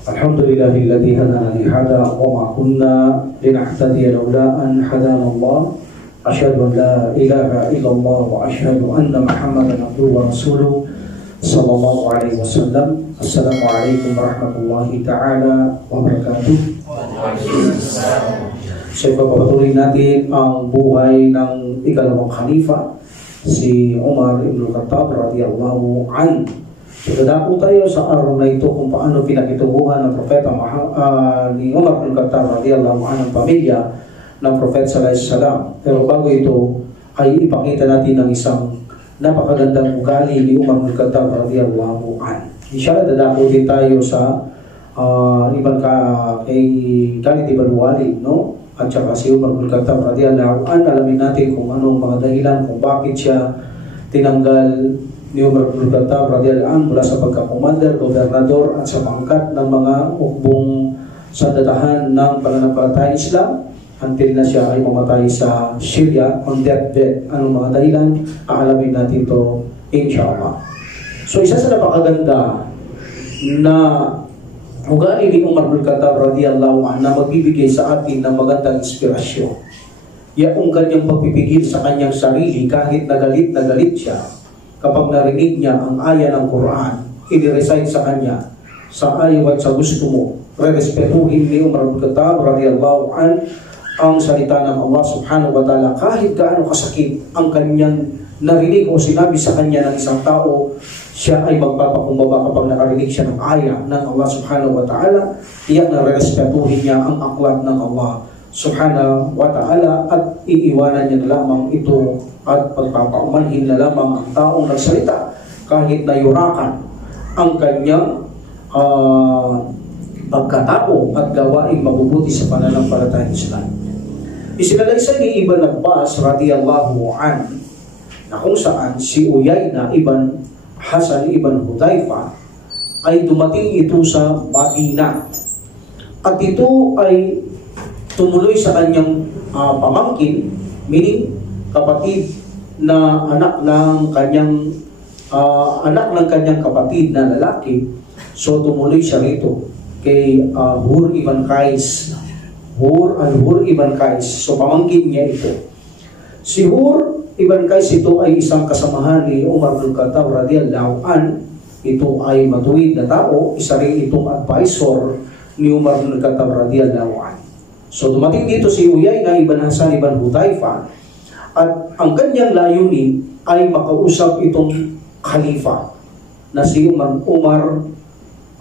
Alhamdulillahilladzi hadana li hada wa ma kunna linahtadiya laula an hadana Allah. Asyhadu an la ilaha illallah wa asyhadu anna Muhammadan abduhu wa rasuluh sallallahu alaihi wasallam. Assalamualaikum warahmatullahi taala wabarakatuh. Saya papatuloy natin ang buhay ng ikalawang khalifa, si Umar ibn Khattab radhiyallahu anhu. So, dadako tayo sa araw na ito kung paano pinakitubuhan ng propeta ni Umar ibn Khattab radhiyallahu anhu ang pamilya ng propeta sallallahu alaihi wasallam. Pero bago ito ay ipakita natin ang isang napakagandang ugali ni Umar ibn Khattab radhiyallahu anhu. Inshallah, dadako din tayo sa ibang kay Khalid ibn Walid, no? At saka si Umar ibn Khattab radhiyallahu anhu. Alamin natin kung anong mga dahilan kung bakit siya tinanggal ni Umar ibn Khattab radhiyallahu anhu mula sa pagka-commander, gobernador at sa pangkat ng mga ukbong sa datahan ng pananampalatayang Islam until na siya ay mamatay sa Syria on deathbed. Anong mga dahilan? Aalamin natin ito inshallah. So isa sa napakaganda na ugali ni Umar ibn Khattab radhiyallahu anhu na magbibigay sa atin ng magandang inspirasyon. Yaong kanyang pagpipigil sa kanyang sarili kahit na galit siya. Kapag narinig niya ang aya ng Quran, i-recite sa kanya sa ayaw at sa gusto mo, re-respetuhin ni Umar ibn Khattab radhiyallahu anhu ang salita ng Allah subhanahu wa ta'ala kahit gaano kasakit ang kanyang narinig o sinabi sa kanya ng isang tao, siya ay magpapakumbaba kapag nakarinig siya ng aya ng Allah subhanahu wa ta'ala. Iyak na re-respetuhin niya ang aklat ng Allah subhanahu wa ta'ala at iiwanan niya na lamang ito at pagpapaumanhin na lamang ang taong nagsalita kahit nayurakan ang kanyang pagkatao at gawaing mabubuti sa pananampalatayang Islam. Isinalaysay ni Ibn Abbas radhiyallahu anhu na kung saan si Uyayna ibn Hasan ibn Hudayfa ay dumating ito sa Madina at ito ay tumuloy sa kanyang pamangkin, meaning kapatid na anak ng kanyang kapatid na lalaki. So tumuloy siya rito kay Hur ibn Qais. Hur ibn Qais. So pamangkin niya ito. Si Hur ibn Qais ito ay isang kasamahan ni Umar ibn Khattab radhiyallahu anhu. Ito ay matuwid na tao, isa rin itong advisor ni Umar ibn Khattab radhiyallahu anhu. So dumating dito si Uyayna ibn Hasan ibn Hudayfa at ang kanyang layunin ay makausap itong khalifa na si Umar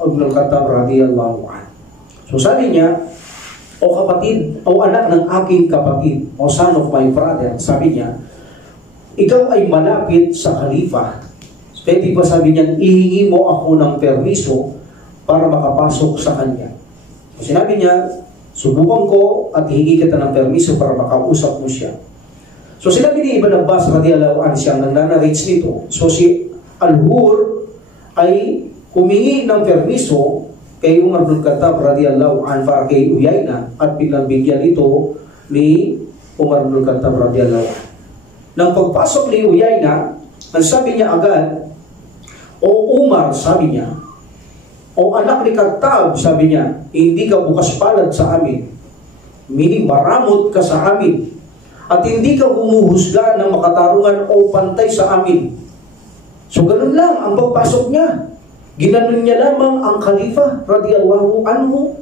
ibn Khattab radhiyallahu anhu. So sabi niya, o kapatid, o anak ng aking kapatid, o son of my brother, sabi niya, ikaw ay malapit sa khalifa. Pwede ba sabi niya, ihingi mo ako ng permiso para makapasok sa kanya. So sinabi niya, subukan ko at hihingi kita ng permiso para makausap mo siya. So sinabi ni Ibn Abbas radhiyallahu anhu siyang nananarrates nito. So si Al-Hur ay humingi ng permiso kay Umar ibn Khattab radhiyallahu anhu para kay Uyayna at pinagbigyan ito ni Umar ibn Khattab radhiyallahu anhu. Nang pagpasok ni Uyayna, ang sabi niya agad, o Umar, sabi niya, o anak ni Khattab, sabi niya, hindi ka bukas palad sa amin. Meaning maramot ka sa amin. At hindi ka humuhusga ng makatarungan o pantay sa amin. So ganun lang ang pagpasok niya. Ginanon niya lamang ang khalifa radhiyallahu anhu.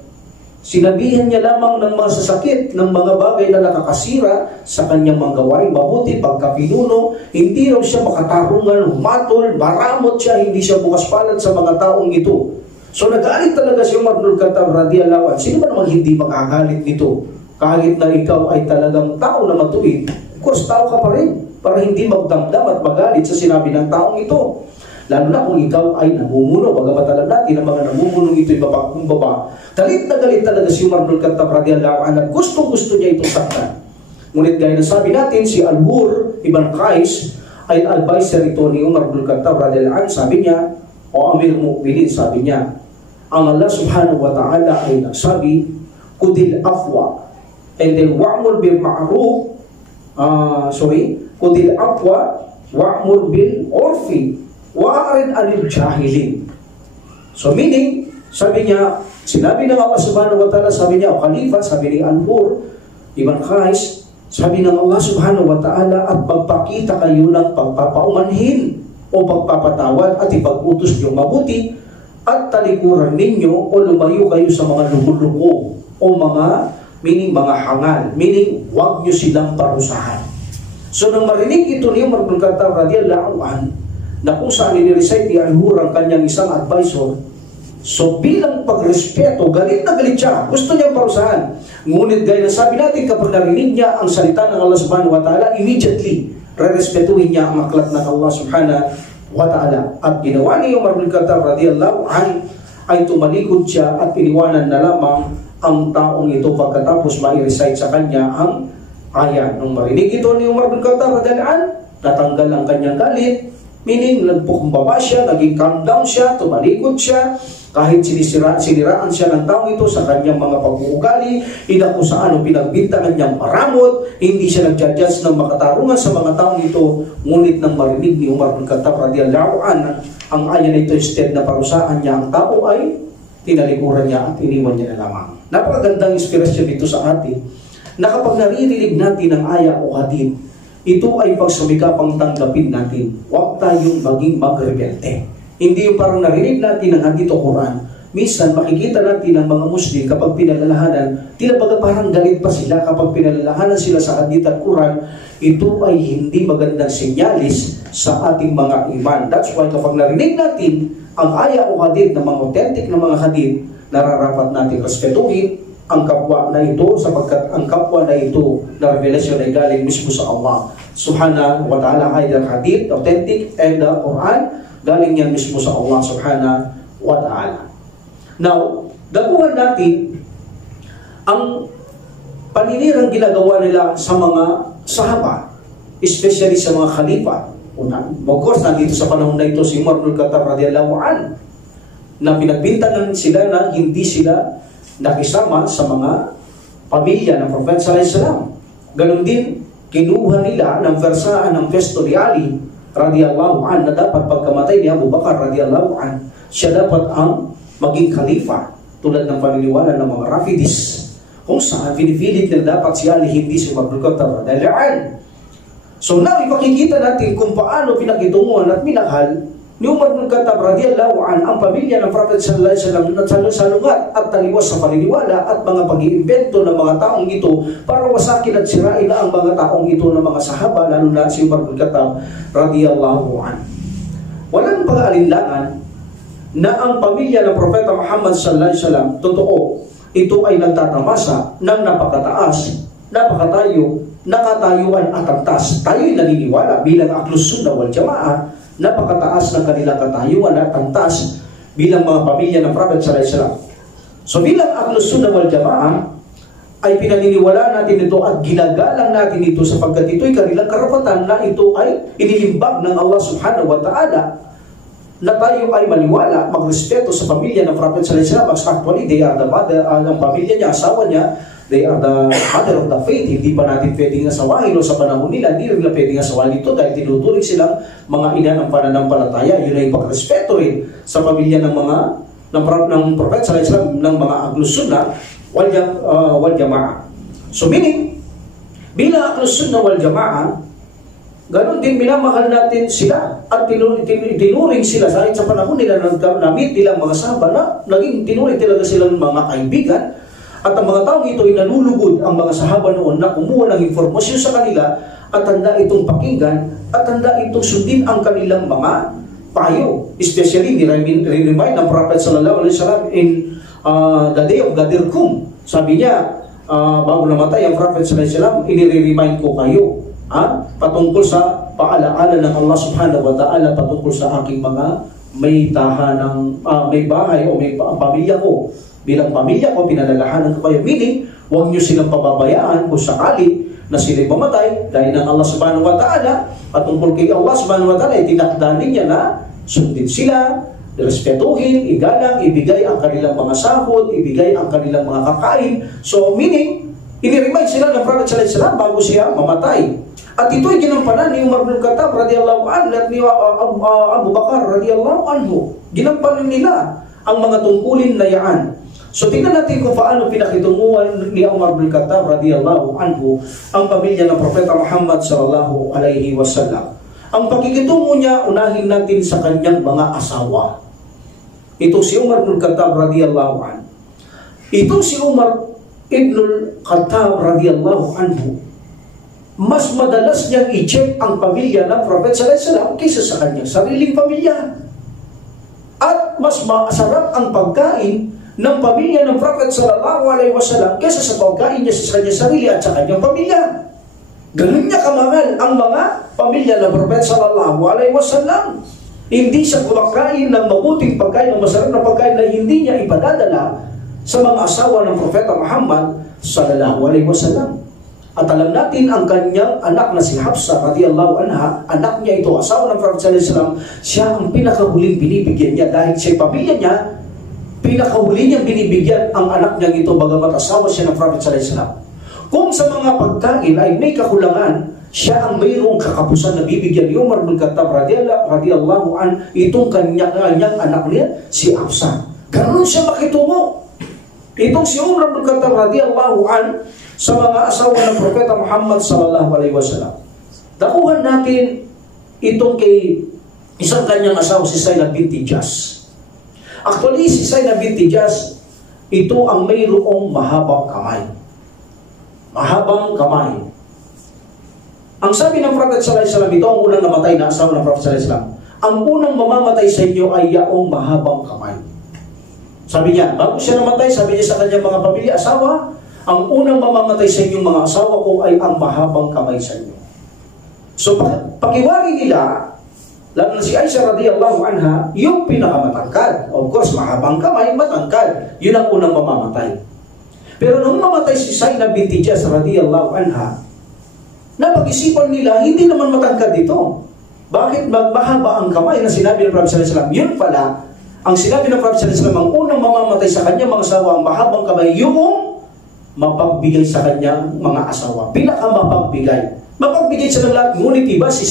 Sinabihan niya lamang ng mga sasakit, ng mga bagay na nakakasira sa kanyang mga gawain mabuti, pagkapinuno. Hindi raw siya makatarungan, humatol, maramot siya, hindi siya bukas palad sa mga taong ito. So nagalit talaga si Umar ibn Khattab radhiyallahu anhu. Sino ba namang hindi makagalit nito? Kahit na ikaw ay talagang tao na matuwid, of course, tao ka pa rin para hindi magdamdam at magalit sa sinabi ng taong ito. Lalo na kung ikaw ay namumuno, bagamat alam natin ang mga namumunong ito ay babakumbaba. Galit na galit talaga si Umar ibn Khattab radhiyallahu anhu at gusto niya itong saktan. Ngunit gaya na sabi natin, si Al-Hur ibn Qais ay advisor ito ni Umar ibn Khattab radhiyallahu anhu. Sabi niya, o Amir Mu'minin, sabi niya, ang Allah subhanahu wa ta'ala ay nagsabi, kudil afwa, and then wa'mur bil ma'ruf, kudil afwa, wa'mur bil urfi, wa'arid anil jahilin. So meaning, sabi niya, Sinabi ng Allah subhanahu wa ta'ala, sabi niya, o Khalifa, sabi ni Al-Hur ibn Qais, sabi ng Allah subhanahu wa ta'ala, at magpakita kayo ng pagpapaumanhin o pagpapatawad at ipag-utos niyo mabuti at talikuran ninyo o lumayo kayo sa mga lugo-lugo o mga, meaning mga hangal, meaning huwag niyo silang parusahan. So nang marinig ito ni Umar bin Khattab radiyallahu anhu, na kung saan inirecite ni Al-Hur ang kanyang isang advisor, so bilang pagrespeto, galit na galit siya, gusto niyang parusahan. Ngunit gaya na sabi natin, kapag narinig niya ang salita ng Allah subhanahu wa ta'ala, immediately re-respetuhin niya ang aklat ng Allah subhanahu wa ta'ala. At ginawa ni Umar bin Khattab radiyallahu anhu ay tumalikod siya at iniwanan na lamang ang taong ito pagkatapos ma-recite sa kanya ang aya. Nung marinig ito ni Umar bin Khattab radiyallahu anhu, natanggal ang kanyang galit, meaning nagpukumbaba siya, naging calm down siya, tumalikod siya, kahit siniraan siya ng taong ito sa kanyang mga pag-uugali, kung saan pinagbintangan niyang maramot, hindi siya nag-judge ng makatarungan sa mga taong ito. Ngunit nang marinig ni Umar bin Khattab radiyallahu anhu ang aya na ito, instead na parusahan niya ang tao, ay tinalikuran niya at iniwan niya na lamang. Napakagandang inspirasyon dito sa atin na kapag naririnig natin ang aya o hadith, ito ay pagsumikapang tanggapin natin. Huwag tayong maging magrebelte. Hindi yung parang narinig natin ang hadith o Quran. Minsan makikita natin ang mga Muslim kapag pinalalahanan, tinabaga parang galit pa sila kapag pinalalahanan sila sa hadith at Quran. Ito ay hindi magandang senyalis sa ating mga iman. That's why kapag narinig natin ang aya o hadith ng mga authentic na mga hadith, nararapat natin respetuhin ang kapwa na ito, sapagkat ang kapwa na ito na revelasyon ay galing mismo sa Allah subhanahu wa ta'ala. Either hadith, authentic, and the Quran, galing yan mismo sa Allah subhanahu wa ta'ala. Now, daguhan natin ang paninirang ginagawa nila sa mga sahaba, especially sa mga khalifa. Of course, nandito sa panahon na ito si Umar bin Khattab radiyallahu anhu, na pinagbintangan sila na hindi sila nakisama sa mga pamilya ng Prophet sallallahu alaihi wasallam. Ganon din, kinuha nila ng versaan ng Festo ni Ali radiyallahu an, na dapat pagkamatay ni Abu Bakar radiyallahu an, siya dapat ang maging khalifa, tulad ng paniniwala ng mga Rafidis, kung saan pinipilit na dapat si Ali, hindi si Umar bin Khattab radiyallahu an. So now, ipakikita natin kung paano pinakitunguhan at minahal ni Umar bin Khattab radiyallahu an ang pamilya ng Prophet sallallahu alaihi wasallam na salungat at taliwas sa paniniwala at mga pag-iimbento ng mga taong ito para wasakin at sirain na ang mga taong ito ng mga sahaba, lalo na si Umar bin Khattab radiyallahu an. Walang pag-aalinlangan na ang pamilya ng Propeta Muhammad sallallahu alaihi wasallam, totoo, ito ay nagtatamasa ng napakataas, nakatayuan at antas. Tayo'y naniniwala bilang Ahlus Sunnah wal Jamaah, napakataas ng kanilang katayuan at antas bilang mga pamilya ng Prophet sallallahu alaihi wasallam. So bilang Ahlus Sunnah wal Jamaah, ay pinaniniwalaan natin ito at ginagalang natin ito sapagkat ito'y kanilang karapatan na ito ay inilimbag ng Allah subhanahu wa ta'ala, na tayo ay maniwala, magrespeto sa pamilya ng Prophet sallallahu alaihi wasallam. Actually, they are the mother, ang pamilya niya, asawa niya, they are the mother of the faith. Hindi pa natin pwedeng asawahin, o sa panahon nila, hindi rin na pwedeng asawahin ito dahil tinuturing silang mga ina ng pananampalataya. Yun ay pagrespeto rin sa pamilya ng mga ng Prophet sallallahu alaihi wasallam, ng mga Ahlus Sunnah wal Jamaah. So meaning, bilang Ahlus Sunnah wal Jamaah, ganon din minamahal natin sila at tinuring sila sa panahon nila na-meet nilang mga sahaba na naging tinuring talaga silang mga kaibigan. At ang mga taong ito ay nalulugod ang mga sahaba noon na kumuha ng informasyon sa kanila at handa itong pakinggan at handa itong sundin ang kanilang mga payo. Especially, ni-remind ng Prophet sallallahu alaihi wasallam in the day of Ghadir Qum. Sabi niya, bago namatay ang Prophet sallallahu alaihi wasallam, ini-remind ko kayo patungkol sa paalaala ng Allah subhanahu wa ta'ala patungkol sa aking mga may tahanang, may bahay o may pamilya ko. Bilang pamilya ko, pinalalahanan ko kayo. Meaning, huwag nyo silang pababayaan kung sakali na sila'y mamatay dahil ng Allah subhanahu wa ta'ala. Patungkol kay Allah subhanahu wa ta'ala, itinakdanin niya na sundin sila, respetuhin, igalang, ibigay ang kanilang mga sahod, ibigay ang kanilang mga kakain. So, meaning, iniremind sila ng Prophet sallallahu alaihi wasallam bago siya mamatay. At ito'y ginampanan ni Umar bin Khattab radiyallahu anhu at ni Abu Bakar radiyallahu anhu. Ginampanan nila ang mga tungkulin na yaan. So tingnan natin kung paano pinakitunguhan ni Umar bin Khattab radiyallahu anhu ang pamilya ng Propeta Muhammad sallallahu alaihi wasallam. Ang pakikitungo niya, unahin natin sa kanyang mga asawa. Ito si Umar bin Khattab radiyallahu anhu. Ito si Umar ibn Khattab radiyallahu anhu, mas madalas niyang i-check ang pamilya ng Prophet sallallahu alaihi wasallam kaysa sa kanyang sariling pamilya. At mas masarap ang pagkain ng pamilya ng Prophet sallallahu alaihi wasallam kaysa sa pagkain niya sa kanyang sarili at sa kanyang pamilya. Ganun niya kamahal ang mga pamilya ng Prophet sallallahu alaihi wasallam. Hindi siya kumakain ng mabuting pagkain, ng masarap na pagkain na hindi niya ipadadala sa mga asawa ng Propeta Muhammad sallallahu alaihi wasallam. At alam natin ang kanyang anak na si Hafsa radiyallahu anha, anak niya ito, asawa ng Prophet sallallahu alaihi wasallam, siya ang pinakahuling binibigyan niya dahil sa pamilya niya. Pinakahuli niyang binibigyan ang anak niyang ito bagamat asawa siya ng Prophet sallallahu alaihi wasallam. Kung sa mga pagkain ay may kakulangan, siya ang mayroong kakapusan na bibigyan ni Umar bin Khattab radiyallahu an itong kanyang anak niya si Hafsa. Ganon siya makitungo. Itong si Umar bin Khattab radiyallahu an sa mga asawa ng Propeta Muhammad sallallahu alaihi wasallam. Dakuhan natin itong kay isang kanyang asawa si Zainab binti Jahsh. Actually, si Zainab binti Jahsh, ito ang mayroong mahabang kamay. Mahabang kamay. Ang sabi ng Prophet sallallahu alaihi wasallam, ito ang unang namatay na asawa ng Prophet sallallahu alaihi wasallam. Ang unang mamamatay sa inyo ay yaong mahabang kamay. Sabi niya, bago siya namatay, sabi niya sa kanyang mga pamilya, asawa, ang unang mamamatay sa inyong mga asawa ko ay ang mahabang kamay sa inyo. So, pakiwari nila, lalo na si Aisha radiyallahu anha, yung pinakamatangkad. Of course, mahabang kamay, matangkad. Yun ang unang mamamatay. Pero nung mamatay si Zainab binti Jahsh radiyallahu anha, napag-isipan nila, hindi naman matangkad dito. Bakit mahaba ang kamay na sinabi ng Prophet sallallahu alaihi wasallam? Yun pala, ang sinabi ng Prophet sallallahu alaihi wasallam, ang unang mamamatay sa kanya mga asawa, ang mahabang kamay, yung mapagbigay sa kanyang mga asawa. Pinakamapagbigay. Mapagbigay siya ng lahat. Ngunit iba si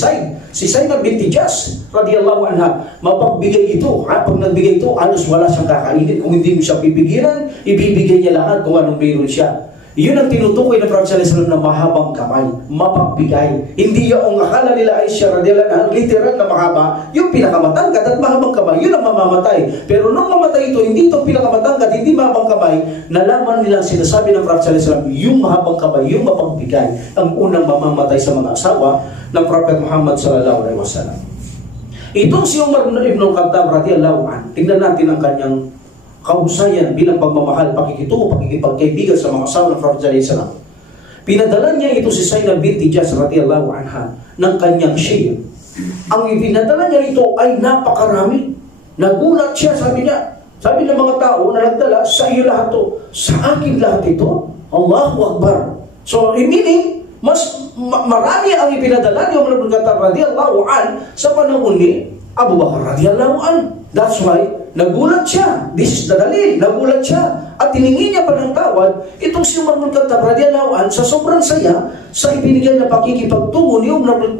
Zainab binti Jahsh radiyallahu anha, mapagbigay ito. Pag nagbigay ito, alos wala siyang kakainin. Kung hindi mo siya pipigilan, ibibigay niya lahat kung anong mayroon siya. Iyon ang tinutukoy ng Prophet sallallahu alaihi wasallam na mahabang kamay, mapagbigay. Hindi yung akala nila Aisha radiyallahu anha, literal na mahaba, yung pinakamatangkad at mahabang kamay, yun ang mamamatay. Pero nung mamatay ito, hindi itong pinakamatangkad, hindi mahabang kamay, nalaman nila sinasabi ng Prophet sallallahu alaihi wasallam, yung mahabang kamay, yung mapagbigay, ang unang mamamatay sa mga asawa ng Prophet Muhammad sallallahu alaihi wasallam. Itong si Umar ibn Khattab radiyallahu anhu, tingnan natin ang kanyang kahusayan bilang pagmamahal, pakikitungo, pakikipagkaibigan sa mga asawa ng Prophet sallallahu alaihi wasallam. Pinadala niya ito si Zainab binti Jahsh radiyallahu anha ng kanyang share. Ang ipinadala niya ito ay napakarami. Nagulat siya, sabi ng mga tao na nagdala, sa iyo lahat ito, sa akin lahat ito. Allahu Akbar. So, meaning, mas marami ang ipinadala ni Umar bin Khattab radiyallahu an sa panahon ni Abu Bakar radiyallahu an. That's why, nagulat siya. This is the dalil. Nagulat siya. At tiningi niya pa ng tawad, itong si Umar bin Khattab radiyallahu an, sa sobrang saya, sa ibinigay na pakikipagtungo ni Umar bin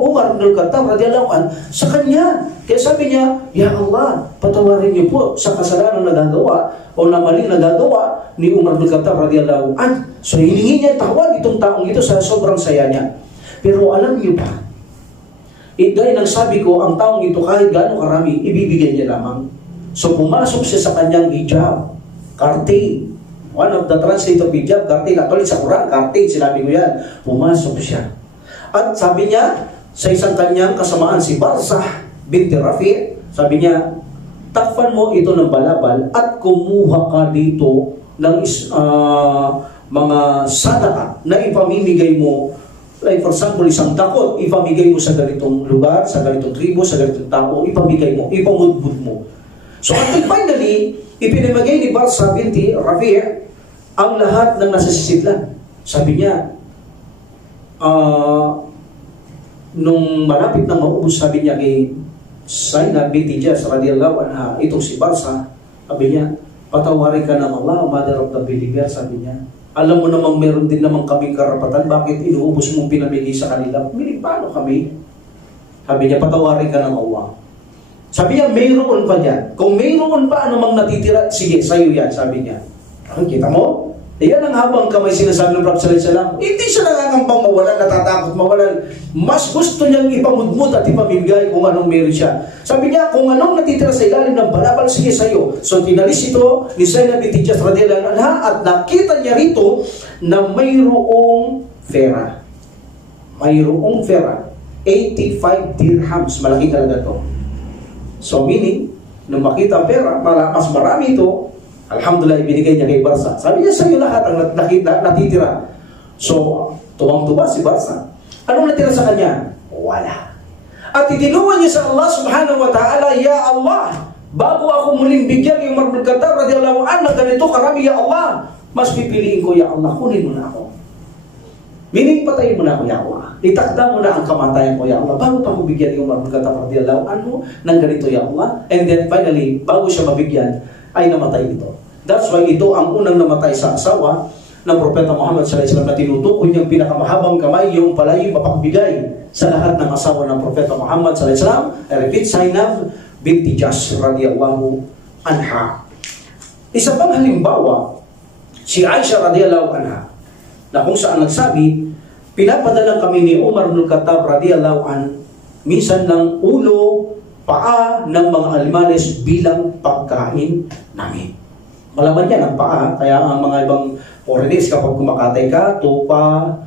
Khattab radiyallahu an, sa kanya. Kaya sabi niya, Ya Allah, patawarin niyo po sa kasalanan na nagagawa o na maling nagagawa ni Umar bin Khattab radiyallahu an. So, hiningi niya tawad itong taong ito sa sobrang saya niya. Pero alam niyo pa, dahil nang sabi ko, ang taong ito kahit gaano karami, ibibigay niya lamang. So pumasok siya sa kanyang hijab, karte. One of the translate of hijab, karte. Actually sa Quran, karte, sinabi ko yan. Pumasok siya. At sabi niya, sa isang kanyang kasamaan, si Barzah binti Rafi', sabi niya, takpan mo ito ng balabal at kumuha ka dito ng mga sadaka na ipamimigay mo. Like for example, isang dakot, ipamigay mo sa ganitong lugar, sa ganitong tribo, sa ganitong tao, ipamigay mo, ipamudbud mo. So until finally, ipinamigay ni Barzah binti Rafi' ang lahat ng nasa sisidlan. Sabi niya, nung malapit na maubos, sabi niya kay Zainab binti Jahsh radiyallahu anha, itong si Barzah, sabi niya, patawarin ka ng Allah, Mother of the Believer, sabi niya. Alam mo namang meron din namang kaming karapatan, bakit inuubos mong pinamigay sa kanila? Meaning, paano kami? Sabi niya, patawarin ka ng Allah. Sabi niya, mayroon pa dyan. Kung mayroon pa, anumang natitira, sige, sa'yo yan, sabi niya. Kita mo? Iyan ang habang kamay sinasabi ng Prophet sallallahu alaihi wasallam. Hindi siya nangangambang mawalan, natatakot mawalan. Mas gusto niyang ipamudmud at ipamigay kung anong meron siya. Sabi niya, kung anong natitira sa ilalim ng balabal, sige sa iyo. So tinalis ito ni Zainab binti Jahsh radhiyallahu anha at nakita niya rito na mayroong pera. Mayroong pera. 85 dirhams. Malaking halaga to. So meaning, nung makita ang pera, mas marami ito. Alhamdulillah, ibinigay niya kay Barsa. Sabi niya, sa iyo lahat ang natitira. So, tuwang-tuwa si Barsa. Anong natira sa kanya? Wala. At itinuwan niya sa Allah subhanahu wa ta'ala, Ya Allah, bago ako muling bigyan yung Umar bin Khattab radhiyallahu anhu na ganito karami, Ya Allah, mas pipiliin ko, Ya Allah, kunin mo na ako. Meaning, patayin mo na ako, Ya Allah. Itakda mo na ang kamatayan ko, Ya Allah. Bago pa ako bigyan yung Umar bin Khattab radhiyallahu anhu ng ganito, Ya Allah. And then finally, bago siya mabigyan, ay namatay ito. That's why ito ang unang namatay sa asawa ng Propeta Muhammad sallallahu alaihi wasallam na tinutukoy niyang pinakamahabang kamay, yung pala yung mapagbigay sa lahat ng asawa ng Propeta Muhammad sallallahu alaihi wasallam. I repeat, Zainab binti Jahsh radhiyallahu anha. Isa pang halimbawa, si Aisha radhiyallahu anha, na kung saan nagsabi, pinapadalang kami ni Umar bin Khattab radhiyallahu anhu minsan ng ulo, paa ng mga almanes bilang pagkain namin. Malaman yan ang paa, kaya ang mga ibang foreigners kapag kumakatay ka, tupa,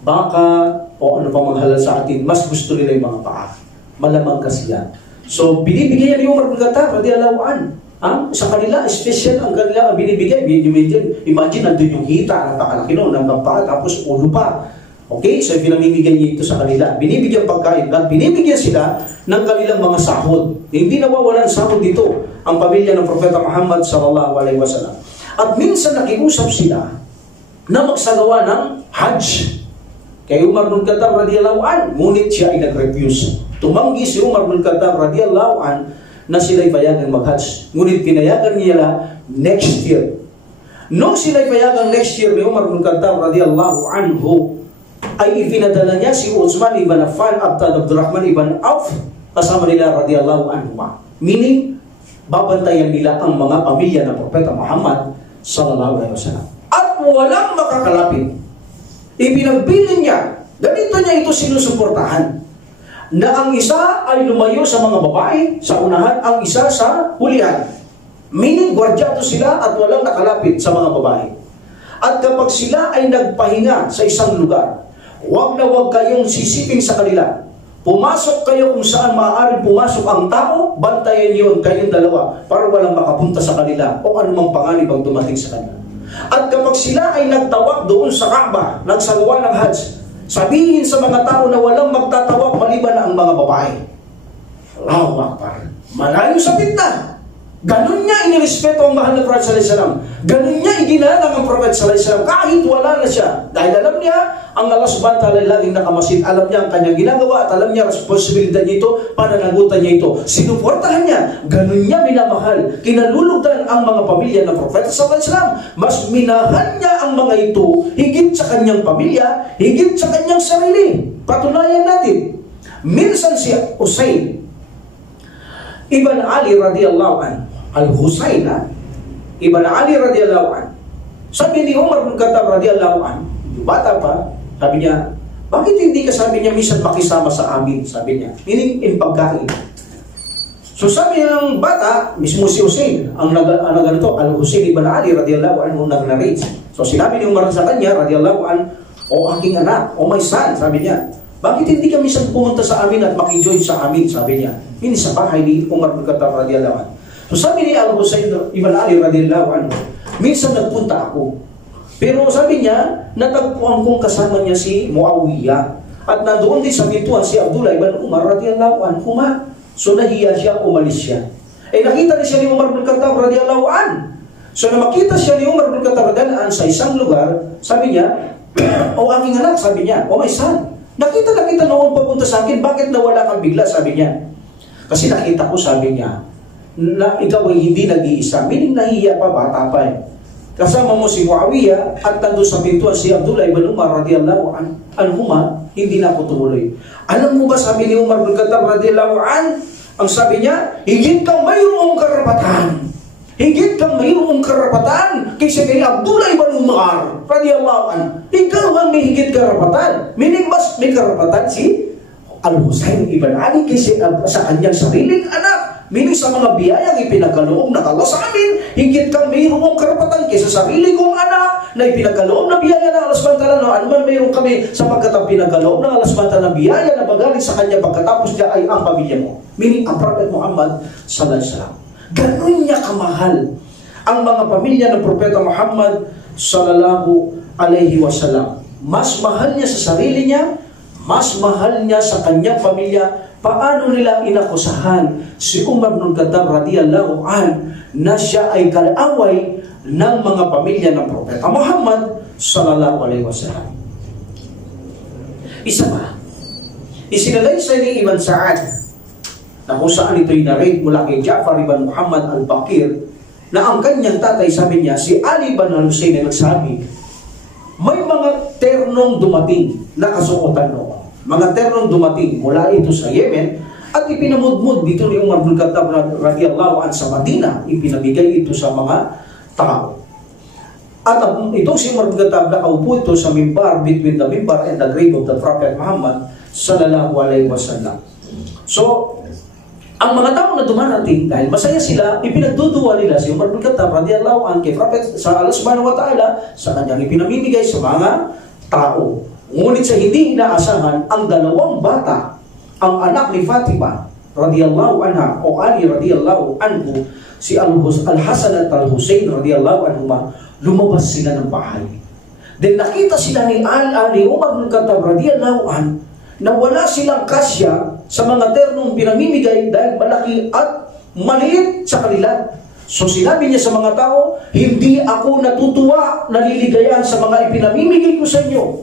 baka, o ano pang mga halal sa atin, mas gusto nila yung mga paa. Malamang kasi yan. So, binibigay yan yung Umar bin Khattab radhiyallahu anhu. Sa kanila, special ang kanila ang binibigay. Imagine, nandun yung hita, napakalaki noon, ng paa, tapos ulo pa. Okay, so pinamimigyan niya ito sa kanila. Binibigyan pagkain at binibigyan sila ng kanilang mga sahod. Hindi nawawalan sahod dito ang pamilya ng Propeta Muhammad sallallahu alaihi wasallam. At minsan nakiusap sila na magsagawa ng Hajj kay Umar bin Khattab radhiyallahu anhu, ngunit siya ay nag-refuse. Tumanggi si Umar bin Khattab radhiyallahu anhu na sila'y payagang mag-Hajj. Ngunit pinayagan niya next year. Nung sila'y payagang next year ni Umar bin Khattab radhiyallahu anhu, ay ipinadala niya si Uthman ibn Affan at Abdurrahman ibn Auf kasama nila radhiyallahu anhuma. Meaning, babantayan nila ang mga pamilya ng Propeta Muhammad sallallahu alaihi wasallam. At walang makakalapit. Ipinagbilin niya, ganito niya ito sinusuportahan, na ang isa ay lumayo sa mga babae sa unahan, ang isa sa hulihan. Meaning, gwardyado sila at walang nakalapit sa mga babae. At kapag sila ay nagpahinga sa isang lugar, huwag na huwag kayong sisiping sa kanila. Pumasok kayo kung saan maaaring pumasok ang tao, bantayan yun kayong dalawa para walang makapunta sa kanila o anumang panganib ang dumating sa kanila. At kapag sila ay nagtawag doon sa Kaaba, nagsagawa ng Hajj, sabihin sa mga tao na walang magtatawag maliban ang mga babae. Allahu Akbar. Malayo sa fitna. Ganun niya inirespeto ang mahal na Prophet sallallahu alaihi wasallam. Ganun niya iginalang ang Prophet sallallahu alaihi wasallam kahit wala na siya. Dahil alam niya, ang Allah subhanahu wa ta'ala laging nakamasid. Alam niya ang kanyang ginagawa at alam niya responsibilidad niya ito, pananagutan niya ito. Sinuportahan niya. Ganun niya minamahal. Kinalulugdan ang mga pamilya ng Prophet sallallahu alaihi wasallam. Mas minahan niya ang mga ito higit sa kanyang pamilya, higit sa kanyang sarili. Patunayan natin. Minsan si Husayn ibn Ali radhiyallahu anhu, Al-Husayn, Ibn Ali radhiyallahu anhu, sabi ni Umar bin Khattab radhiyallahu anhu, bata pa, sabi niya, bakit hindi ka, sabi niya, minsan makisama sa amin, sabi niya, meaning in pagkain. So sabi ng bata, mismo si Husayn, ang ganito, Al-Husayn Ibn Ali radhiyallahu anhu nag-narrate. So sinabi ni Umar sa kanya radhiyallahu anhu, o aking anak, o my son, sabi niya, bakit hindi ka minsan pumunta sa amin at makijoin sa amin, sabi niya. Hindi sa bahay ni Umar bin Khattab radhiyallahu anhu. So sabi ni Al-Husayn Ibn Ali radhiyallahu anhu, minsan nagpunta ako. Pero sabi niya, natagpuan kong kasama niya si Muawiyah. At nandoon din sa pintuan si Abdullah ibn Umar radhiyallahu anhu. So nahiya siya, umalis siya. Nakita niya siya ni Umar bin Khattab radhiyallahu anhu. So na makita siya ni Umar bin Khattab radhiyallahu anhu sa isang lugar, sabi niya, o aking anak, sabi niya, o my son, nakita noon papunta sa akin, bakit nawala kang bigla, sabi niya. Kasi nakita ko, sabi niya, na ikaw ay hindi nag-iisa. Meaning nahiya pa, bata pa eh. Kasama mo si Muawiyah at nandun sa pintuan si Abdullah ibn Umar radhiyallahu anhuma, hindi na ako tumuloy. Alam mo ba, sabi ni Umar bin Khattab radhiyallahu anhu, ang sabi niya, higit kang mayroong karapatan Higit kang mayroong karapatan kaysa kay Abdullah ibn Umar radiyallahu anhu. Ikaw ang may higit karapatan. Meaning mas may karapatan si Al-Husayn ibn Ali kaysa sa kanyang sariling anak. Meaning sa mga biyayang ipinagaloob na Allah sa amin, higit kang mayroong karapatan kaysa sarili kong anak na ipinagaloob na biyaya ng Allah subhanahu wa ta'ala. No, ano man mayroon kami sapagkat ang pinagaloob ng Allah subhanahu wa ta'ala na biyaya na bagaling sa kanya pagkatapos niya ay ang pamilya mo. Meaning ang Prophet Muhammad sallallahu alaihi wasallam. Ganun niya kamahal ang mga pamilya ng Propeta Muhammad sallallahu alaihi wasallam. Mas mahal niya sa sarili niya, mas mahal niya sa kanyang pamilya. Paano nila inakusahan si Umar bin Khattab radiyallahu an na siya ay kalaway ng mga pamilya ng Propeta Muhammad sallallahu alaihi wasallam? Isa pa, isinalaysay ni Ibn Sa'ad na kung saan ito'y narrate mula kay Ja'far ibn Muhammad al-Baqir na ang kanyang tatay, sabi niya, si Ali ibn al-Husayn ay nagsabi, may mga ternong dumating na kasuotan noon. Mga ternong dumating mula ito sa Yemen at ipinamudmud dito ni Umar bin Khattab radiyallahu anhu sa Madina. Ipinabigay ito sa mga tao. At itong si Umar bin Khattab nakaupo ito sa mimbar, between the mimbar and the grave of the Prophet Muhammad sallallahu alaihi wasallam. So, ang mga tao na dumarating, dahil masaya sila, ipinagduduwa nila si Umar bin Khattab radiyallahu anhu kay Prophet sa Allah subhanahu wa ta'ala sa kanyang ipinamimigay sa mga tao. Ngunit sa hindi inaasahan, ang dalawang bata, ang anak ni Fatima radiyallahu anha o Ali radiyallahu anhu, si Al-Hasan at Al-Husayn radiyallahu anhuma, lumabas sila ng bahay. Then nakita sila ni Umar bin Khattab radiyallahu anhu na wala silang kasya sa mga ternong pinamimigay dahil malaki at maliit sa kanila. So sinabi niya sa mga tao, hindi ako natutuwa, naliligayahan sa mga ipinamimigay ko sa inyo.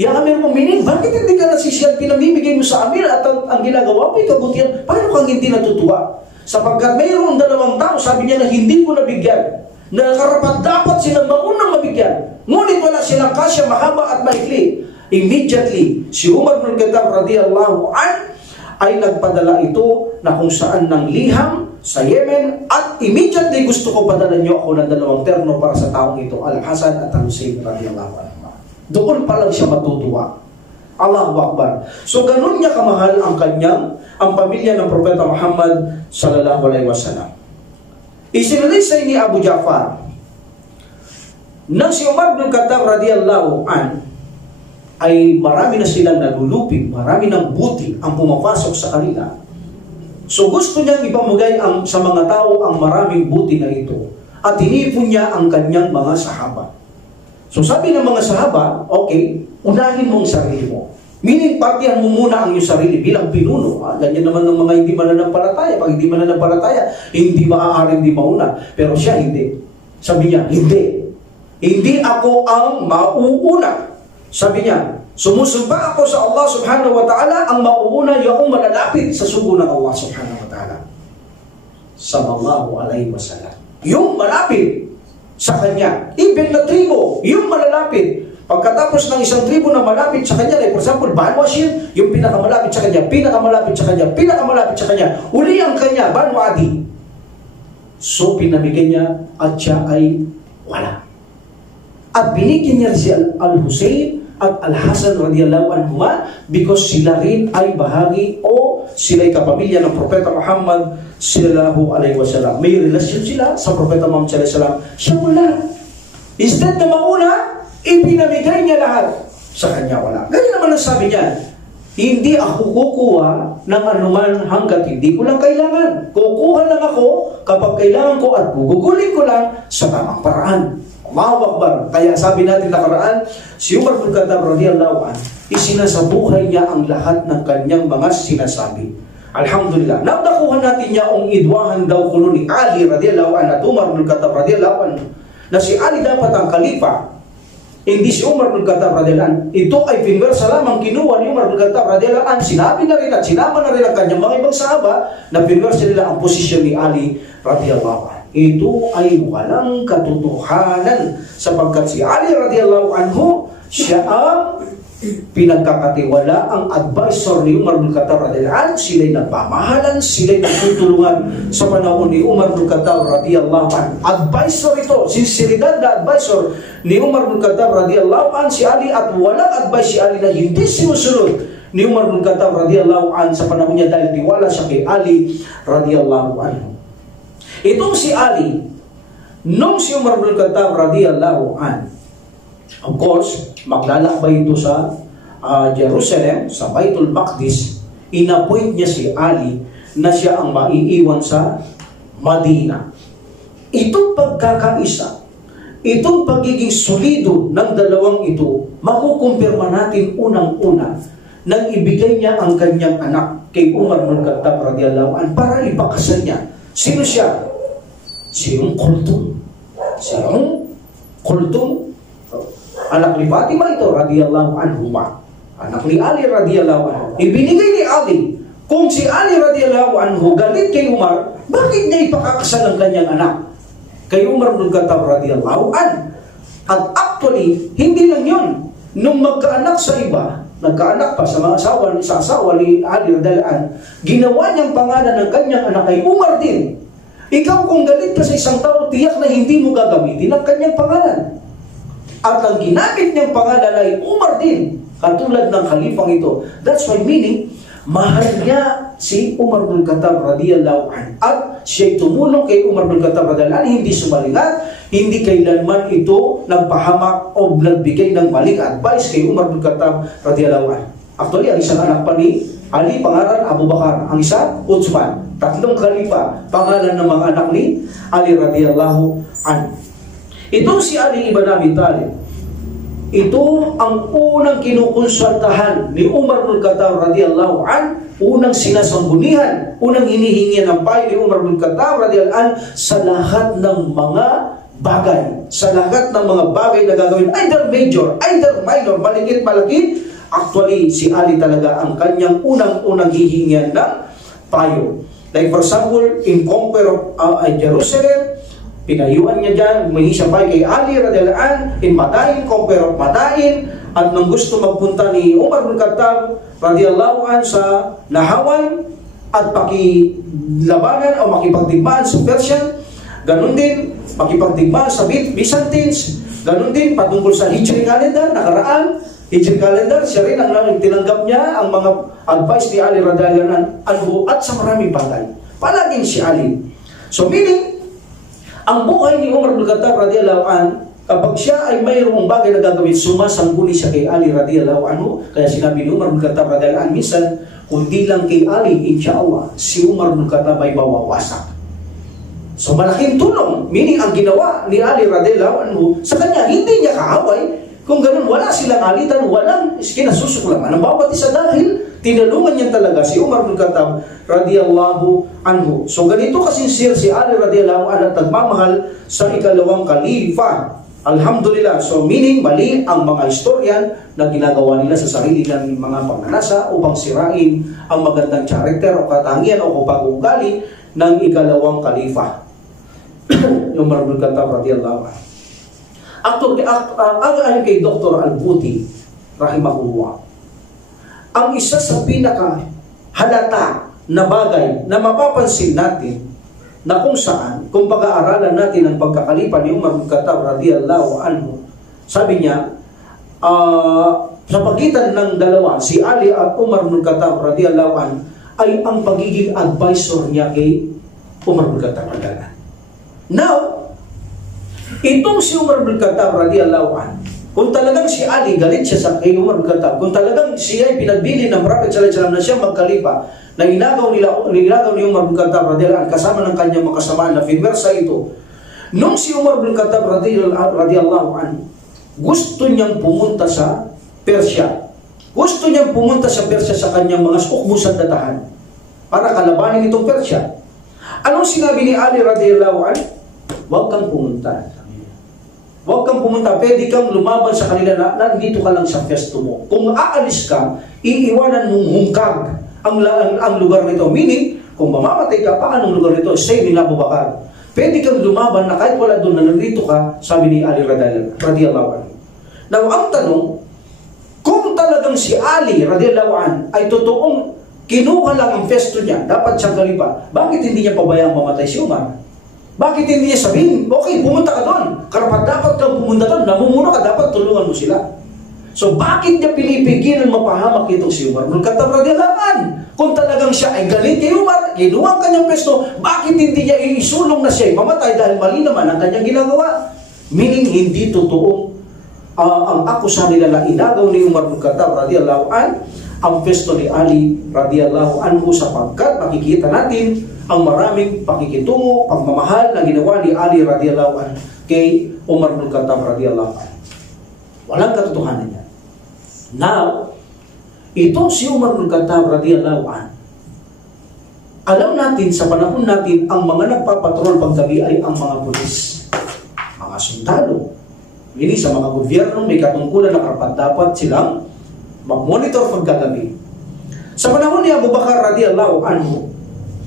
Yang amin mo, meaning, bakit hindi ka nasisiyal pinamimigay mo sa amin at ang ginagawa mo, kabutihan, paano kang hindi natutuwa? Sapagkat mayroong dalawang tao, sabi niya na hindi ko nabigyan, na karapat dapat silang maunang mabigyan. Ngunit wala silang kasya, mahaba at maikli. Immediately, si Umar bin Khattab radiyallahu anhu ay nagpadala ito na kung saan ng liham sa Yemen at immediately gusto ko padala niyo ako ng dalawang terno para sa taong ito, Al-Hasan at Al-Husayn radiyallahu anhu. Doon pa lang siya matutuwa. Allahu Akbar. So ganun niya kamahal ang pamilya ng Propeta Muhammad sallallahu alaihi wasallam. Isinalaysay ni Abu Ja'far nang si Umar bin Khattab radiyallahu an ay marami na silang nalulupig, marami ng buti ang pumapasok sa kanila. So gusto niyang ipamugay sa mga tao ang maraming buti na ito at tinipon niya ang kanyang mga sahaba. So sabi ng mga sahaba, okay, unahin mong sarili mo. Meaning, partihan mo muna ang iyong sarili bilang pinuno. Ganyan naman ng mga hindi mananampalataya. Pag hindi mananampalataya, hindi maaaring di mauna. Pero siya hindi. Sabi niya, hindi. Hindi ako ang mauuna. Sabi niya, sumusumpa ako sa Allah subhanahu wa ta'ala, ang mauuna yung malalapit sa sugo ng Allah subhanahu wa ta'ala. Sallallahu alaihi wasallam. Yung malapit sa kanya. Even na tribo, yung malalapit. Pagkatapos ng isang tribo na malapit sa kanya, like for example, Banu Hashim, yung pinakamalapit sa kanya, pinakamalapit sa kanya, pinakamalapit sa kanya, uli ang kanya, Banu Adi. So, pinamigay niya at siya ay wala. At binigyan niya si Al-Husayn at Al-Hasan radiyallahu anhuma because sila rin ay bahagi o sila ay kapamilya ng Propeta Muhammad sallallahu alaihi wasallam. May relasyon sila sa Propeta Muhammad sallallahu alaihi wasallam. Siya wala. Instead na mauna, ipinamigay niya lahat. Sa kanya wala. Ganyan naman ang sabi niya. Hindi ako kukuha ng anuman hanggat hindi ko lang kailangan. Kukuha lang ako kapag kailangan ko at gugugulin ko lang sa tamang paraan. Allahu Akbar. Kaya sabi natin nakaraan, si Umar bin Khattab radiyallahu anhu, isinasabuhay niya ang lahat ng kanyang mga sinasabi. Alhamdulillah. Nakuha natin niya ang idwahan daw kuno ni Ali radiyallahu anhu at Umar bin Khattab radiyallahu anhu na si Ali dapat ang khalifa. Hindi si Umar bin Khattab radiyallahu anhu. Ito ay pinwersa lamang kinuha ni Umar bin Khattab radiyallahu anhu. Sinabi na rin at sinama na rin ang kanyang mga ibang sahaba na pinwersa nila ang posisyon ni Ali radiyallahu anhu. Ito ay walang katotohanan sapagkat si Ali radiyallahu anhu Siya ang pinagkakatiwala, ang advisor ni Umar bin Khattab radhiyallahu anhu. Sila'y nagmamahalan, sila'y nagtutulungan sa panahon ni Umar bin Khattab radhiyallahu anhu. Advisor ito, sinseridad na advisor ni Umar bin Khattab radhiyallahu anhu si Ali, at walang advice si Ali na hindi sinusunod ni Umar bin Khattab radhiyallahu anhu sa panahon niya dahil tiwala siya kay Ali radhiyallahu anhu. Itong si Ali, nung si Umar bin Khattab radhiyallahu anhu, of course, maglalakbay ito sa Jerusalem, sa Baitul Maqdis, inappoint niya si Ali na siya ang maiiwan sa Madina. Itong pagkakaisa, itong pagiging solido ng dalawang ito, makukumpirma natin unang-una nang ibigay niya ang kanyang anak kay Umar bin Khattab radhiyallahu anhu para ipakasal niya. Sino siya? Siyong Kulthum. Siyong Kulthum, anak ni Fatima ito radhiyallahu anhuma, anak ni Ali radhiyallahu anhu. Ibinigay ni Ali. Kung si Ali radhiyallahu anhu galit kay Umar, bakit niya ipakakasal ang kanyang anak kay Umar bin Khattab radhiyallahu anhu? At actually, hindi lang yun. Nung magkaanak sa iba, nagkaanak pa sa mga asawa ni Ali radhiyallahu anhu, ginawa niyang pangalan ng kanyang anak ay Umar din. Ikaw kung galit ka sa isang tao, tiyak na hindi mo gagamitin ang kanyang pangalan. At ang ginamit niyang pangalan ay Umar din, katulad ng khalifang ito. That's why meaning, mahal niya si Umar bin Khattab radhiyallahu anhu. At siya'y tumulong kay Umar bin Khattab radhiyallahu anhu, hindi sumalingat, hindi kailanman ito nagpahamak o nagbigay ng maling advice kay Umar bin Khattab radhiyallahu anhu. Actually, ang isang anak pa ni Ali, pangalan Abu Bakar. Ang isa, Uthman. Tatlong khalifa, pangalan ng mga anak ni Ali radhiyallahu anhu. Itong si Ali ibn Abi Talib, ito ang unang kinukonsultahan ni Umar bin Khattab radhiyallahu anhu, unang sinasanggunihan, unang hinihingi ng payo ni Umar bin Khattab radhiyallahu anhu sa lahat ng mga bagay, sa lahat ng mga bagay na gagawin, either major, either minor, maliit, malaki. Actually, si Ali talaga ang kanyang unang-unang hihingian ng payo. Like for example, in conquer of Jerusalem, pinayuan niya dyan, humingi siya pa kay Ali radhiyallahu anhu, in Madain, conquer of Madain, at nung gusto magpunta ni Umar bin Khattab radhiyallahu anhu sa Nahawan at pakilabanan o makipagdigmaan sa Persian, ganun din, makipagdigmaan sa Byzantines, ganun din, patungkol sa Hijri calendar, nakaraan, Hijri calendar, siya rin ang tinanggap niya ang mga advice ni Ali radhiyallahu anhu at sa maraming bagay. Palaging si Ali. So meaning, ang buhay ni Umar bin Khattab radhiyallahu anhu, kapag siya ay mayroong bagay na gagawin, sumasangguni siya kay Ali radhiyallahu anhu. Kaya sinabi ni Umar bin Khattab radhiyallahu anhu, minsan, kundi lang kay Ali, insyaAllah, si Umar bin Khattab ay mawawasak. So malaking tulong, meaning ang ginawa ni Ali radhiyallahu anhu sa kanya, hindi niya kaaway. Kung ganun, wala silang alitan, walang kinasusuklaman ang bawat isa dahil tinulungan niya talaga si Umar bin Khattab radhiyallahu anhu. So ganito kasincere si Ali radhiyallahu anhu at nagmamahal sa ikalawang kalifa. Alhamdulillah. So meaning, mali ang mga historian na ginagawa nila sa sarili ng mga pagnanasa upang sirain ang magandang character o katangian o pag-uugali ng ikalawang kalifa. Umar bin Khattab radhiyallahu anhu. Ayon kay Dr. Al-Buti rahimahullah, ang isa sa pinaka halata na bagay na mapapansin natin na kung saan, kung pag-aaralan natin ang pagkakalipa ni Umar bin Khattab radhiyallahu anhu, sabi niya, sa pagitan ng dalawa, si Ali at Umar bin Khattab radhiyallahu anhu, ay ang pagiging advisor niya kay Umar bin Khattab radhiyallahu anhu. Now, itong si Umar bin Khattab radhiyallahu anhu, kung talagang si Ali galit siya sa kay Umar bin Khattab, kung talagang siya ay pinagbili ng Prophet sallallahu alaihi wasallam na siya magkalipa, na inagaw ni Umar bin Khattab radhiyallahu anhu kasama ng kanyang mga kasamaan na finwersa ito, nung si Umar bin Khattab radhiyallahu anhu gusto niyang pumunta sa Persia, gusto niyang pumunta sa Persia sa kanyang mga ukmusandatahan para kalabanin itong Persia. Anong sinabi ni Ali radhiyallahu anhu? Huwag kang pumunta. Huwag kang pumunta. Pwede kang lumaban sa kanila na nandito ka lang sa festo mo. Kung aalis ka, iiwanan mong hungkag ang lugar nito. Meaning, kung mamamatay ka, paanong lugar nito? Say ni Abu Bakar. Pwede kang lumaban na kahit wala doon na nandito ka, sabi ni Ali radhiyallahu anhu. Now, ang tanong, talagang si Ali radhiyallahu an ay totoong kinuha lang ang pesto niya, dapat siyang kalipa, bakit hindi niya pabayang mamatay si Umar? Bakit hindi niya sabihin, okay, pumunta ka doon, karapat dapat kang pumunta doon, namumuno ka, dapat tulungan mo sila. So bakit niya pinipigilan mapahamak itong si Umar ibn Khattab radhiyallahu an? Kung talagang siya ay galit kay Umar, kinuha ang kanyang pesto, bakit hindi niya isulong na siya ay mamatay dahil mali naman ang kanyang ginagawa? Meaning, hindi totoong ang akusa nila na inagaw ni Umar ibn Khattab radhiyallahu an ang pesto ni Ali radhiyallahu anhu, sapagkat makikita natin ang maraming pakikitungo, pagmamahal na ginawa ni Ali radhiyallahu anhu kay Umar ibn Khattab radhiyallahu anhu. Walang katotohanan niya. Now, ito si Umar ibn Khattab radhiyallahu anhu, alam natin sa panahon natin, ang mga nagpapatrol paggabi ay ang mga pulis, mga sundalo. Hindi sa mga gobyerno may katungkulan na dapat silang mag-monitor pagkagabi. Sa panahon ni Abu Bakar radhiyallahu anhu,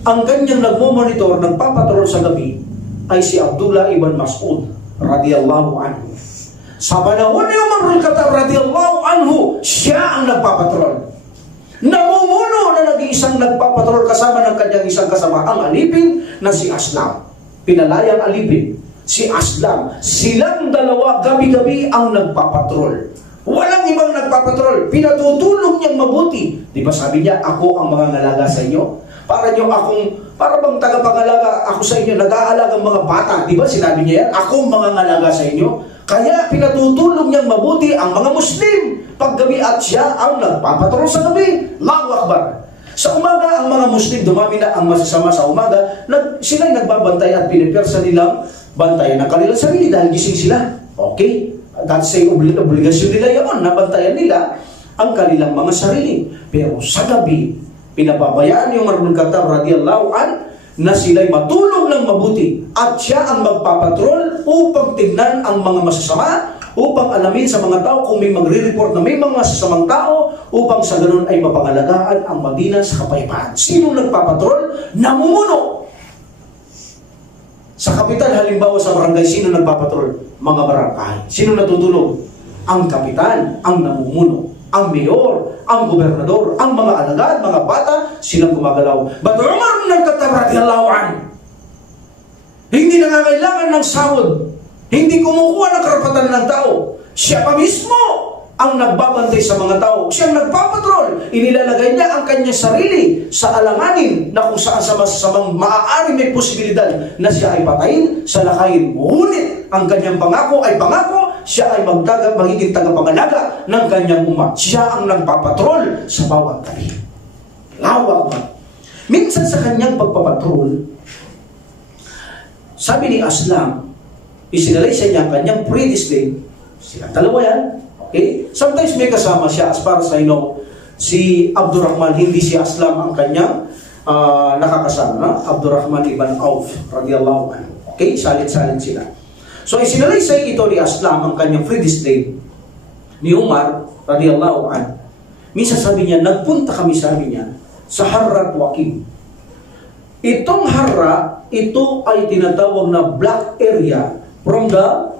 ang kanyang nagmo-monitor ng papatrol sa gabi ay si Abdullah ibn Mas'ud radhiyallahu anhu. Sa panahon ni Umar ibn Khattab radhiyallahu anhu, siya ang nagpapatrol. Namumuno na nag-iisang nagpapatrol kasama ng kanyang isang kasama, ang alipin na si Aslam. Pinalayang alipin, si Aslam. Silang dalawa gabi-gabi ang nagpapatrol. Walang ibang nagpapatrol. Pinatutulong niyang mabuti. Di ba sabi niya, ako ang mga ngalaga sa inyo? Para bang tagapangalaga ako sa inyo, nag-aalagang mga bata. Di ba sinabi niya yan? Ako ang mga ngalaga sa inyo. Kaya pinatutulong niyang mabuti ang mga Muslim paggabi at siya ang nagpapatrol sa gabi. Allahu Akbar. Sa umaga, ang mga Muslim, dumami na ang masasama sa umaga, sila'y nagbabantay at pinipersa nilang bantayan ng kanilang sarili dahil gising sila. Okay? That's say obligasyon nila yun, nabantayan nila ang kanilang mga sarili. Pero sa gabi, pinababayaan ni Umar ibn Khattab radhiyallahu an na sila'y matulog ng mabuti at siya ang magpapatrol upang tignan ang mga masasama, upang alamin sa mga tao kung may magre-report na may mga masasamang tao, upang sa ganun ay mapangalagaan ang Madina sa kapayapaan. Sino nagpapatrol? Namumuno. Sa kapital, halimbawa sa barangay, sino nagpapatrol? Mga barangay. Sino natutulog? Ang kapitan, ang namumuno, ang mayor, ang gobernador, ang mga alagad, mga bata, silang gumagalaw. But Umar ibn Khattab radhiyallahu anhu, hindi nangangailangan ng sahod, hindi kumukuha ng karapatan ng tao. Siya pa mismo ang nagbabantay sa mga tao. Siyang nagpapatrol. Inilalagay niya ang kanyang sarili sa alanganin na kung saan sa masasamang maaari may posibilidad na siya ay patayin, salakayin. Ngunit ang kanyang pangako ay pangako, siya ay magiging tagapangalaga ng kanyang umat. Siya ang nagpapatrol sa bawat gabi. Lawak ba? Minsan sa kanyang pagpapatrol, sabi ni Aslam, isinalay sa niya ang kanyang pre-slave. Silang dalawa yan. Okay? Sometimes may kasama siya, as far as I know, si Abdurrahman, hindi si Aslam ang kanyang nakakasama. Abdurrahman ibn Auf radhiyallahu anhu. Okay? Salit-salit sila. So isinalaysay ito ni Aslam ang kanyang freed slave ni Umar radhiyallahu anhu. Minsan sabi niya, nagpunta kami, sabi niya, sa Harrat Waqim. Itong Harra, ito ay tinatawag na black area from the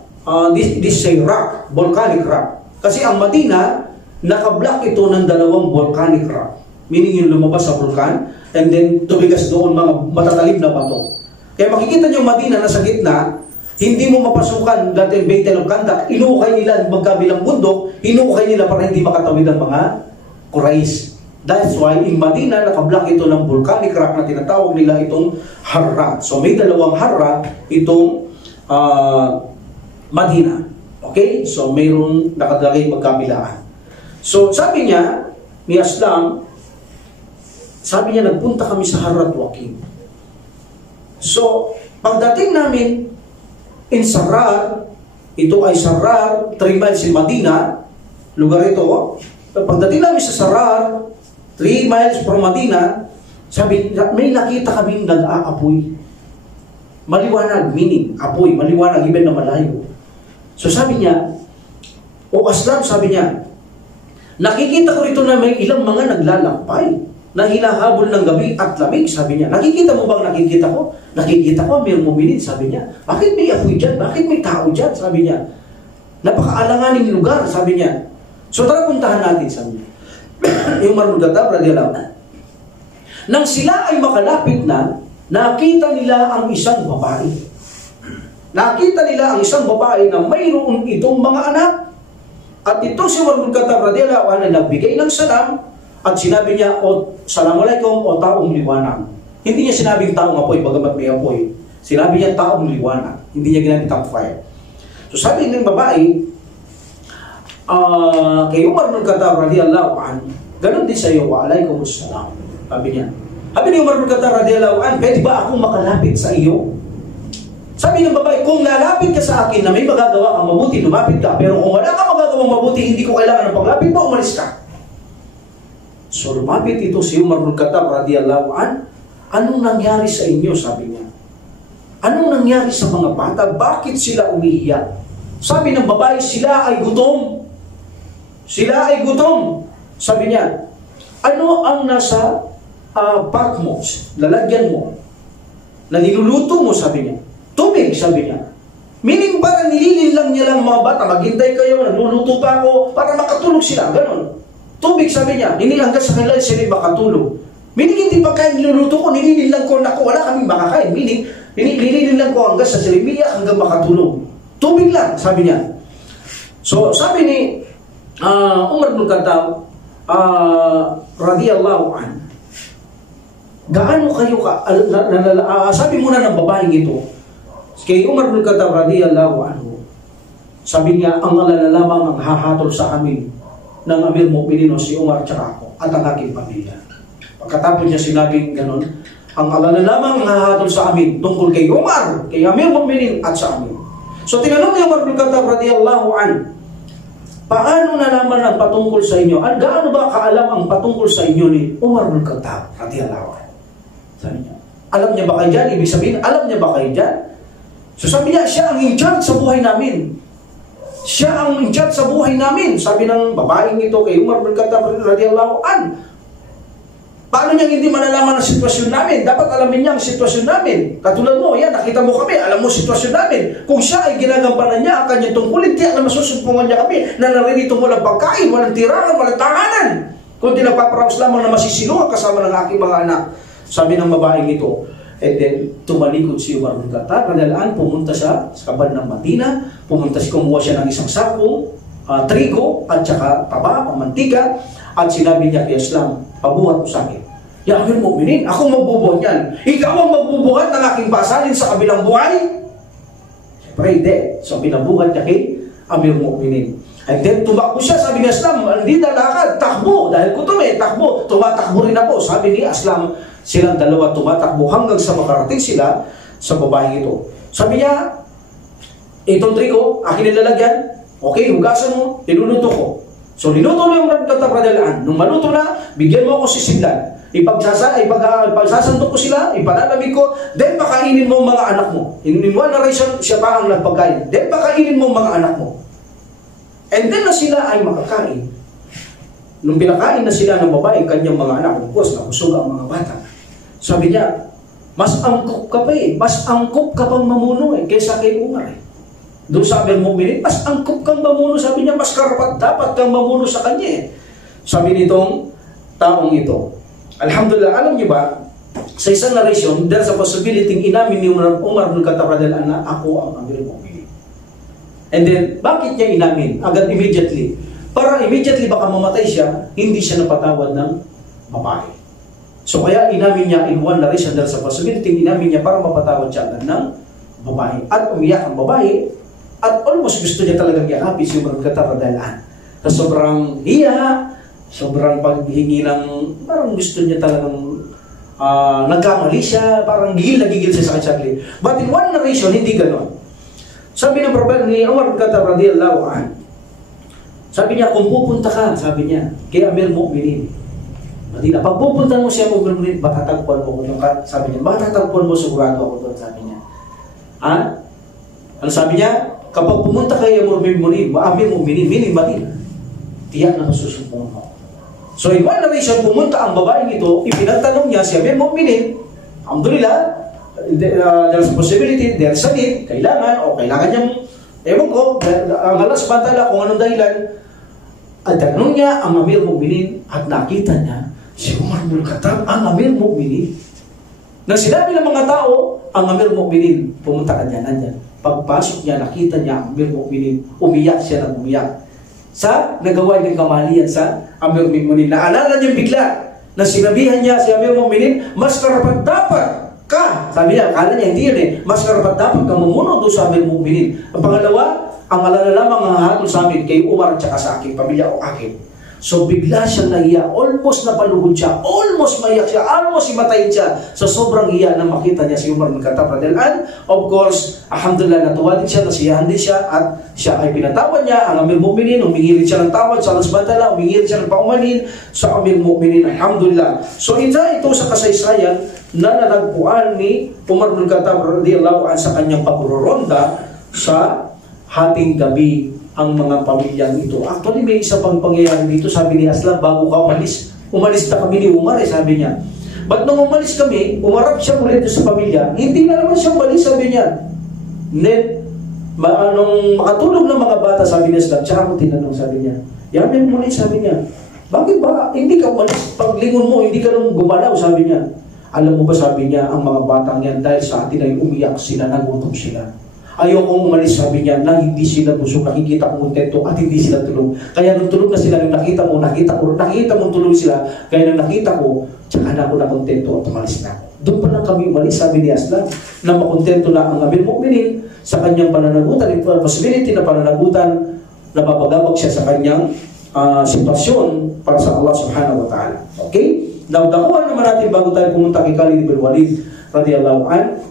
this say rock, volcanic rock. Kasi ang Madina, naka-block ito ng dalawang volcanic rock. Meaning yung lumabas sa vulkan, and then tumigas doon mga matatalim na bato. Kaya makikita niyo yung Madina na sa gitna, hindi mo mapasukan dati Baitul Kandak, inukay nila magkabilang bundok, inukay nila para hindi makatawid ang mga Quraysh. That's why in Madina, naka-block ito ng volcanic rock na tinatawag nila itong Harra. So may dalawang Harra itong Madina. Okay? So mayroong nakadalay magkabilaan. So sabi niya, ni Aslam, sabi niya, nagpunta kami sa Harrat Waqim. So, pagdating namin in Sarar, ito ay Sarar, 3 miles in Madina, lugar ito. Pagdating namin sa Sarar, 3 miles from Madina, sabi, may nakita kaming nag-aapoy. Maliwanag, meaning, apoy, maliwanag, even na malayo. So sabi niya, o Aslam, sabi niya, nakikita ko rito na may ilang mga naglalakbay na hinahabol ng gabi at lamig, sabi niya. Nakikita mo bang nakikita ko? Nakikita ko, mayroong muminid, sabi niya. Bakit may apoy dyan? Bakit may tao dyan? Sabi niya. Napakaalanganing lugar, sabi niya. So tara puntahan natin sa inyo. Yung Umar bin Khattab radiyallahu anhu. Nang sila ay makalapit na, nakita nila ang isang babae. Nakita nila ang isang babae na mayroon itong mga anak. At ito si Umar bin Khattab radiyallahu anhu ay nagbigay ng salam at sinabi niya, "O Assalamualaikum o taong liwanag." Hindi niya sinabing taong apoy, bagamat may apoy. Sinabi niya taong liwanag. Hindi niya ginamit ang fire. So sabi ng babae, kay Umar bin Khattab radiyallahu anhu, ganun din sa iyo, wa alaikumussalam. Sabi niya. Sabi ni Umar bin Khattab radiyallahu anhu, pwede ba akong makalapit sa iyo? Sabi ng babae, kung lalapit ka sa akin na may magagawa kang mabuti, lumapit ka. Pero kung wala kang magagawang mabuti, hindi ko kailangan ng paglapit mo, umalis ka. So lumapit ito si Umar bin Khattab radiyallahu anhu. Anong nangyari sa inyo? Sabi niya. Anong nangyari sa mga bata? Bakit sila umiiyak? Sabi ng babae, sila ay gutom. Sila ay gutom. Sabi niya, ano ang nasa pot mo, lalagyan mo, na niluluto mo? Sabi niya. Tubig, sabi niya. Meaning parang nililin lang niya lang mga bata, maghintay kayo, nagluluto pa ako, para makatulog sila, ganon. Tubig, sabi niya, hanggang sa kanila sila makatulog. Meaning hindi pa kain niluluto ko, nililin lang ko, naku, wala kaming makakain. Meaning, nililin lang ko hanggang sa sila hanggang makatulog. Tubig lang, sabi niya. So, sabi ni Umar bin Khattab radiyallahu anhu, gaano kayo sabi muna ng babaeng ito, kay Umar bin Khattab radiyallahu anhu, sabi niya, ang alala lamang ang hahatol sa amin ng Amir Mu'minin si Umar tsaka ako at ang aking pamilya. Pagkatapos niya sinabing ganun, ang alala lamang ang hahatol sa amin tungkol kay Umar, kay Amir Mu'minin at sa amin. So tinanong ni Umar bin Khattab radiyallahu anhu, paano nalaman ang patungkol sa inyo? Gaano ba kaalam ang patungkol sa inyo ni Umar bin Khattab radiyallahu anhu? Sabi niya, alam niya ba kayo dyan? Ibig sabihin, alam niya ba kayo dyan? So sabi niya, siya ang in-charge sa buhay namin. Siya ang in-charge sa buhay namin. Sabi ng babaeng ito kay Umar bin Khattab radiyallahu anhu, paano niya hindi malalaman ang sitwasyon namin? Dapat alamin niya ang sitwasyon namin. Katulad mo, yan, nakita mo kami, alam mo sitwasyon namin. Kung siya ay ginagampanan niya ang kanyang tungkulin, tiyak na masusumpungan niya kami na naririto walang pagkain, walang tirahan, walang tahanan. Kundi nagpaparaos lamang na masisilungan kasama ng aking mga anak. Sabi ng babaeng ito. And then, tumalikod si Umar bin Khattab. Kadalaan, pumunta siya sa kaban ng Madina. Kumuha siya ng isang sakong trigo at saka taba, mantika. At sinabi niya kay Islam, pabuhat mo sa akin. Ya Amir Mu'minin, ako magbubuhat yan. Ikaw ang magbubuhat ng aking pasalin sa kabilang buhay? Siyempre, hindi. So, binabuhat niya kay Amir Mu'minin. And then, tumakbo siya, sabi ni Aslam, hindi lalakad, takbo. Dahil gutom takbo. Tumatakbo rin ako. Sabi ni Aslam, silang dalawa tumatakbo hanggang sa makarating sila sa babaeng ito. Sabi niya, itong trigo, akin nilalagyan. Okay, hugasan mo, niluluto ko. So, niluto na yung nagtatapradalaan. Nung maluto na, bigyan mo ako sisiglan. Ipagsasantok ko sila, ipalalamig ko, then pakainin mo mga anak mo. In one narration, siya pa ang nagpagkain. Then pakainin mo mga anak mo. And then na sila ay makakain. Nung pinakain na sila ng babae, kanyang mga anak, of course, nabusog ang mga bata. Sabi niya, mas angkop ka pa mas angkop ka pang mamuno kaysa kay Umar Doon sa Amir Mu'minin, mas angkop kang mamuno, sabi niya, mas karapat dapat kang mamuno sa kanya Sabi nitong taong ito. Alhamdulillah, alam niyo ba, sa isang narration, dahil sa possibility inamin ni Umar bin Khattab na ako ang Amir Mu'minin. And then, bakit niya inamin? Agad immediately. Para immediately baka mamatay siya, hindi siya napatawad ng babae. So kaya inamin niya in one narration dahil sa possibility, inamin niya para mapatawad siya agad ng babae. At umiyak ang babae, at almost gusto niya talagang yakapin si Umar bin Khattab sa sobrang hiya, sobrang paghingi ng, parang gusto niya talagang nagkamali siya, parang gigil na gigil siya sa kanya. But in one narration, hindi ganon. Sabi ng prophet ni Umar bin Khattab radiyallahu anhu, sabi niya, kung pupunta ka, sabi niya, kay Amir Mu'minin, Madina, pag pupunta mo siya Amir Mu'minin, matatagpuan mo ko doon. Sabi niya, matatagpuan mo, sigurado ako doon, sabi niya. Ano sabi niya? Kapag pumunta kay Amir Mu'minin, meaning Madina, tiyak na masusumpong mo. So in one narration, pumunta ang babaeng ito, ipinagtanong niya si Amir Mu'minin, alhamdulillah, there's a possibility, there's a need, kailangan niyang, ewan ko, ang alas pantala kung anong dahilan, At tanong niya ang Amir Mu'minin at nakita niya si Umar bin Khattab ang Amir Mu'minin. Nang sinabi ng mga tao, ang Amir Mu'minin, pumunta ka dyan, nandyan. Pagpasok niya, nakita niya ang Amir Mu'minin, umiyak siya ng umiyak. Sa nagawa ng kamalian sa Amir Mu'minin. Naalala niya bigla na sinabihan niya si Amir Mu'minin, mas karapat dapat ka. Sabi niya, akala niya hindi yun eh. Mas karapat dapat ka mumunod doon sa Amir Mu'minin. Ang pangalawa, ang malalalamang ang hatol sa amin kay Umar at saka sa aking pamilya o akin. So bigla siyang nahiya, almost napaluhod siya, almost maiyak siya, almost imatayin siya sa sobrang hiya na makita niya si Umar bin Khattab radhiyallahu anhu. Of course, alhamdulillah, natuwa din siya, nasiyahan din siya, at siya ay pinatawad niya ang Amir Mu'minin, humingi rin siya ng tawad sa Allah subhanahu wa ta'ala, humingi rin siya ng paumanin sa Amir Mu'minin, alhamdulillah. So ito sa kasaysayan na natagpuan ni Umar bin Khattab radhiyallahu anhu sa kanyang pagruronda sa hating gabi ang mga pamilyang ito. Actually, may isa pang pangyayari dito. Sabi ni Aslam, bago ka umalis na kami ni Umar, sabi niya. But nung umalis kami, umarap siya ulit sa pamilya, hindi na naman siya umalis, sabi niya. Nung makatulog ng mga bata, sabi ni Aslam, tsaka ako tinanong, sabi niya, yamin muli, sabi niya, bakit ba hindi ka umalis? Paglingon mo, hindi ka nung gumalaw, sabi niya. Alam mo ba, sabi niya, ang mga batang yan, dahil sa atin ay umiyak sila, nagutom sila. Ayokong umalis, sabi niya, na hindi sila busog, nakikita ko kontento at hindi sila tulog. Kaya nung tulog na sila, nung nakita mo tulog sila, kaya nung nakita ko, tsaka na ako na kontento at umalis na ako. Doon pa lang kami umalis, sabi ni Aslan, na makontento na ang Amir Mu'minin sa kanyang pananagutan, possibility na pananagutan, napapagabag siya sa kanyang sitwasyon para sa Allah subhanahu wa ta'ala. Okay? Now, dakuhan naman natin bago tayo pumunta kay Khalid bin Walid radiyallahu anhu,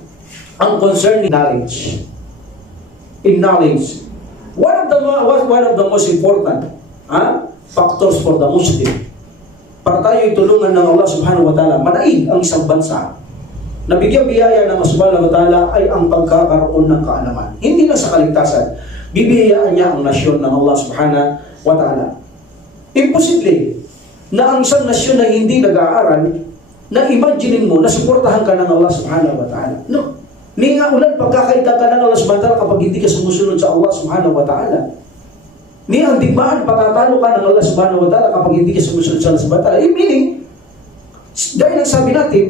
ang concern ni knowledge. In knowledge, one of the most important factors for the Muslim para tayo itulungan ng Allah subhanahu wa ta'ala, manaig ang isang bansa na bigyan biyaya ng Allah subhanahu wa ta'ala ay ang pagkakaroon ng kaalaman. Hindi lang sa kaligtasan, bibiyayaan niya ang nasyon ng Allah subhanahu wa ta'ala. Imposible na ang isang nasyon na hindi nag-aaral, na imaginin mo na suportahan ka ng Allah subhanahu wa ta'ala. No. Ni nga ulan pagkakaita ka ng Allah subhanahu wa ta'ala kapag hindi ka sumusunod sa Allah subhanahu wa ta'ala. Ni ang digmaan pagkatalo ka ng Allah subhanahu wa ta'ala kapag hindi ka sumusunod sa Allah subhanahu wa ta'ala. Meaning, dahil ang sabi natin,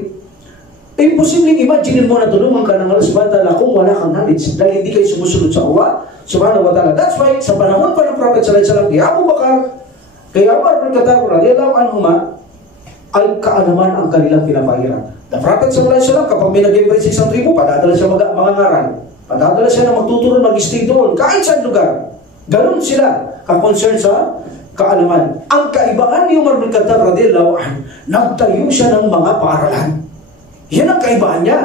imposible imagine mo na tulungan ka ng Allah subhanahu wa ta'ala kung wala kang knowledge dahil hindi kayo sumusunod sa Allah subhanahu wa ta'ala. That's why, sa panahon pa ng Prophet sallallahu alaihi wasallam, kay Abu Bakar, kay Umar bin Khattab radhiyallahu anhuma, ay kaalaman ang kanilang pinapahiran. The Prophet sallallahu alaihi wasallam, kapag may nag-embrace sa isang tribu, padadala siya mga ngaran. Padadala siya na magtuturo, mag-stay doon, kahit saan lugar. Ganun sila ka-concern sa kaalaman. Ang kaibahan ni Umar bin Khattab radhiyallahu anhu, nagtayo siya ng mga paaralan. Yan ang kaibahan niya.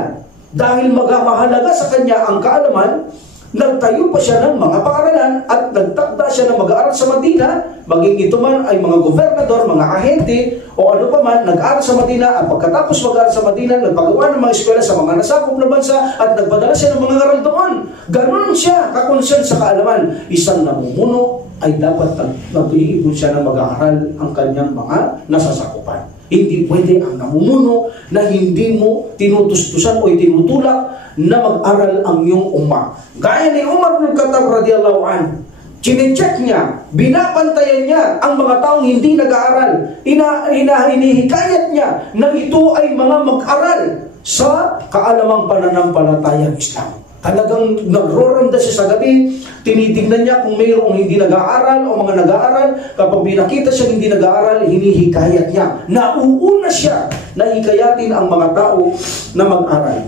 Dahil mahalaga sa kanya ang kaalaman, nagtayo pa siya ng mga paaralan at nagtakda siya ng mag-aaral sa Madina, maging ito man ay mga gobernador, mga ahente, o ano pa man, nag-aaral sa Madina, at pagkatapos mag-aaral sa Madina, nagpagawa ng mga eskwela sa mga nasakop na bansa, at nagpadala siya ng mga ngaral doon. Ganon siya kakonsern sa kaalaman. Isang namumuno ay dapat nag-iipon siya ng mag-aaral ang kanyang mga nasasakupan. Hindi pwede ang namumuno na hindi mo tinutustusan o tinutulak na mag-aral ang iyong umma. Gaya ni Umar bin Khattab radhiyallahu anhu, chine-check niya, binabantayan niya ang mga taong hindi nag-aaral. Hinihikayat niya na ito ay mga mag-aral sa kaalamang pananampalatayang Islam. Talagang nagro-ronda siya sa gabi, tinitingnan niya kung mayroong hindi nag-aaral o mga nag-aaral. Kapag binakita siya hindi nag-aaral, hinihikayat niya. Nauuna siya na hikayatin ang mga tao na mag-aral.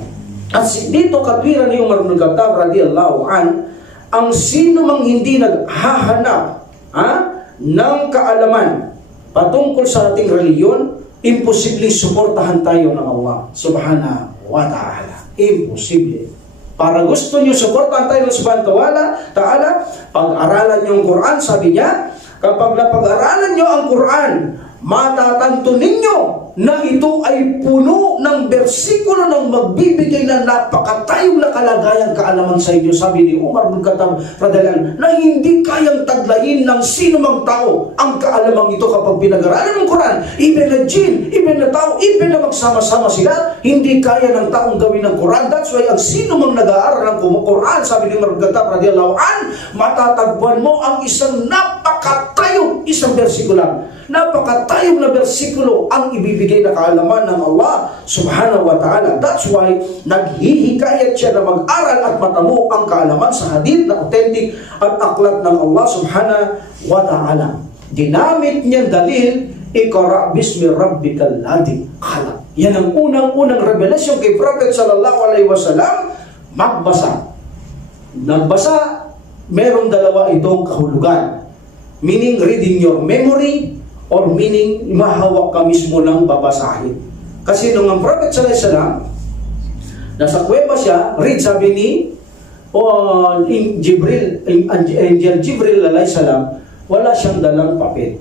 At dito katwiran ni Umar bin Khattab radhiyallahu an, ang sino mang hindi naghahanap ng kaalaman patungkol sa ating reliyon, imposibleng suportahan tayo ng Allah subhanahu wa ta'ala. Imposible. Para gusto nyo suportahan tayo ng subhanahu wa ta'ala, pag-aralan nyo ang Quran, sabi niya, kapag napag-aralan nyo ang Quran, matatanto ninyo na ito ay puno ng bersikulo ng magbibigay na napakatayong na kalagayan kaalaman sa inyo. Sabi ni Umar bin Khattab radhiyallahu na hindi kayang taglayin ng sino mang tao ang kaalamang ito kapag pinag-aralan ng Quran. Even na jinn, even na tao, even na magsama-sama sila, hindi kaya ng taong gawin ng Quran. That's why ang sino mang nag-aaral ng Quran, sabi ni Umar bin Khattab radhiyallahu matatagpuan mo ang isang napakatayong isang bersikulo. Napakatayong na bersikulo ang ibibigay na kaalaman ng Allah subhanahu wa ta'ala. That's why naghihikayat siya na mag-aral at matamo ang kaalaman sa hadith na authentic at aklat ng Allah subhanahu wa ta'ala. Dinamit niya dalil, Iqra bismi rabbikal ladzi khalaq. Yan ang unang-unang revelasyon kay Prophet sallallahu alaihi wasallam, magbasa. Nagbasa, merong dalawa itong kahulugan. Meaning reading your memory, or meaning mahawak ka mismo ng babasahin. Kasi nung ang Prophet sallallahu alaihi wasallam nasa kuweba siya, read, sabi ni Angel Jibril alaihi salam, wala siyang dalang papel.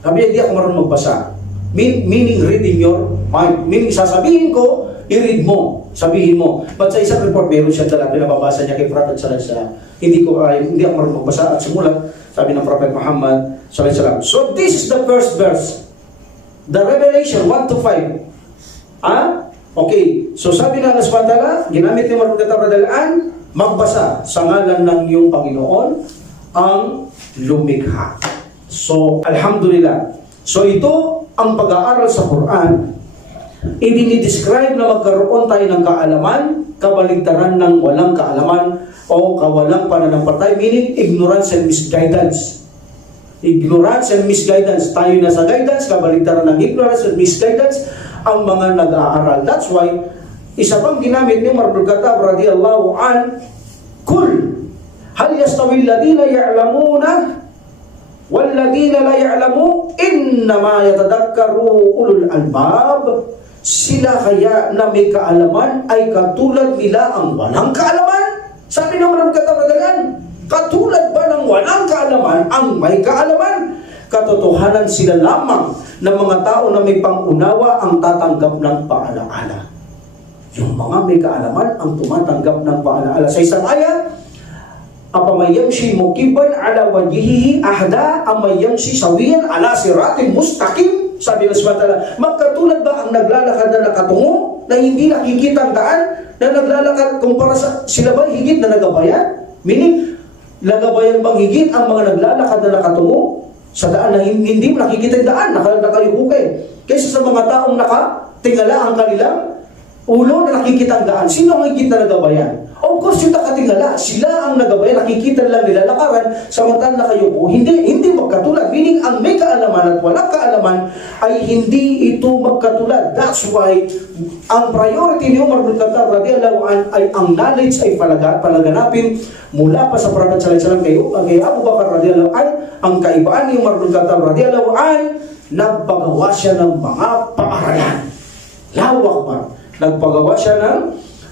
Sabi, hindi ako marunong magbasa. Meaning reading your mind. Meaning sasabihin ko, i-read mo, sabihin mo. But sa isang report, meron siya dala, pinababasa niya kay Prophet sallallahu alaihi wasallam. Hindi ako marunong magbasa at sumulat, sabi ng Prophet Muhammad sallallahu alaihi wasallam. So this is the first verse. The Revelation 1 to 5. Okay. So sabi ng Allah subhanahu wa ta'ala, ginamit ni Umar bin Khattab radhiyallahu magbasa sa ngalan ng iyong Panginoon ang lumikha. So alhamdulillah. So ito ang pag-aaral sa Quran. Idinidescribe na magkaroon tayo ng kaalaman, kabaligtaran ng walang kaalaman o kawalang pananampalataya, meaning ignorance and misguidance. Ignorance and misguidance. Tayo na sa guidance, kabaligtaran ng ignorance and misguidance ang mga nag-aaral. That's why, isa pang ginamit ni Umar bin Khattab radhiyallahu an, kul, hal yastawi alladhina ya'lamuna wal ladhina la ya'lamu innama yatadakkaru ulul albab. Sila kaya na may kaalaman ay katulad nila ang walang kaalaman? Sabi ng Umar bin Khattab radhiyallahu, katulad ba ng walang kaalaman ang may kaalaman? Katotohanan sila lamang ng mga tao na may pangunawa ang tatanggap ng paalaala. Yung mga may kaalaman ang tumatanggap ng paalaala. Sa isang ayat, apamayamshi mukiban ala wajhihi ahda amayamshi sawiyan ala siratin mustaqim. Sabi ng SWT, magkatulad ba ang naglalakad na nakatungo na hindi nakikita ang daan, na naglalakad kumpara sa sila ba higit na nagabayan? Meaning, nagabayan bang higit ang mga naglalakad na nakatungo sa daan na hindi mo nakikita yung daan, nakayukukay, kaysa sa mga taong nakatingala ang kanilang ulo na nakikita ang daan? Sino ang higit na nagabayan? Of course, yung nakatingala, sila ang nagabayan, nakikita lang nila lakaran, samantalang nakayuko, hindi magkatulad. Meaning, ang may kaalaman at walang kaalaman ay hindi ito magkatulad. That's why, ang priority ni Umar bin Khattab radhiyallahu an ay ang knowledge ay palaganapin mula pa sa Prophet sallallahu alaihi wasallam kay Abu Bakar radhiyallahu an. Ang kaibaan ni Umar bin Khattab radhiyallahu an, nagpagawa siya ng mga paaralan. Lawak ba? Nagpagawa siya ng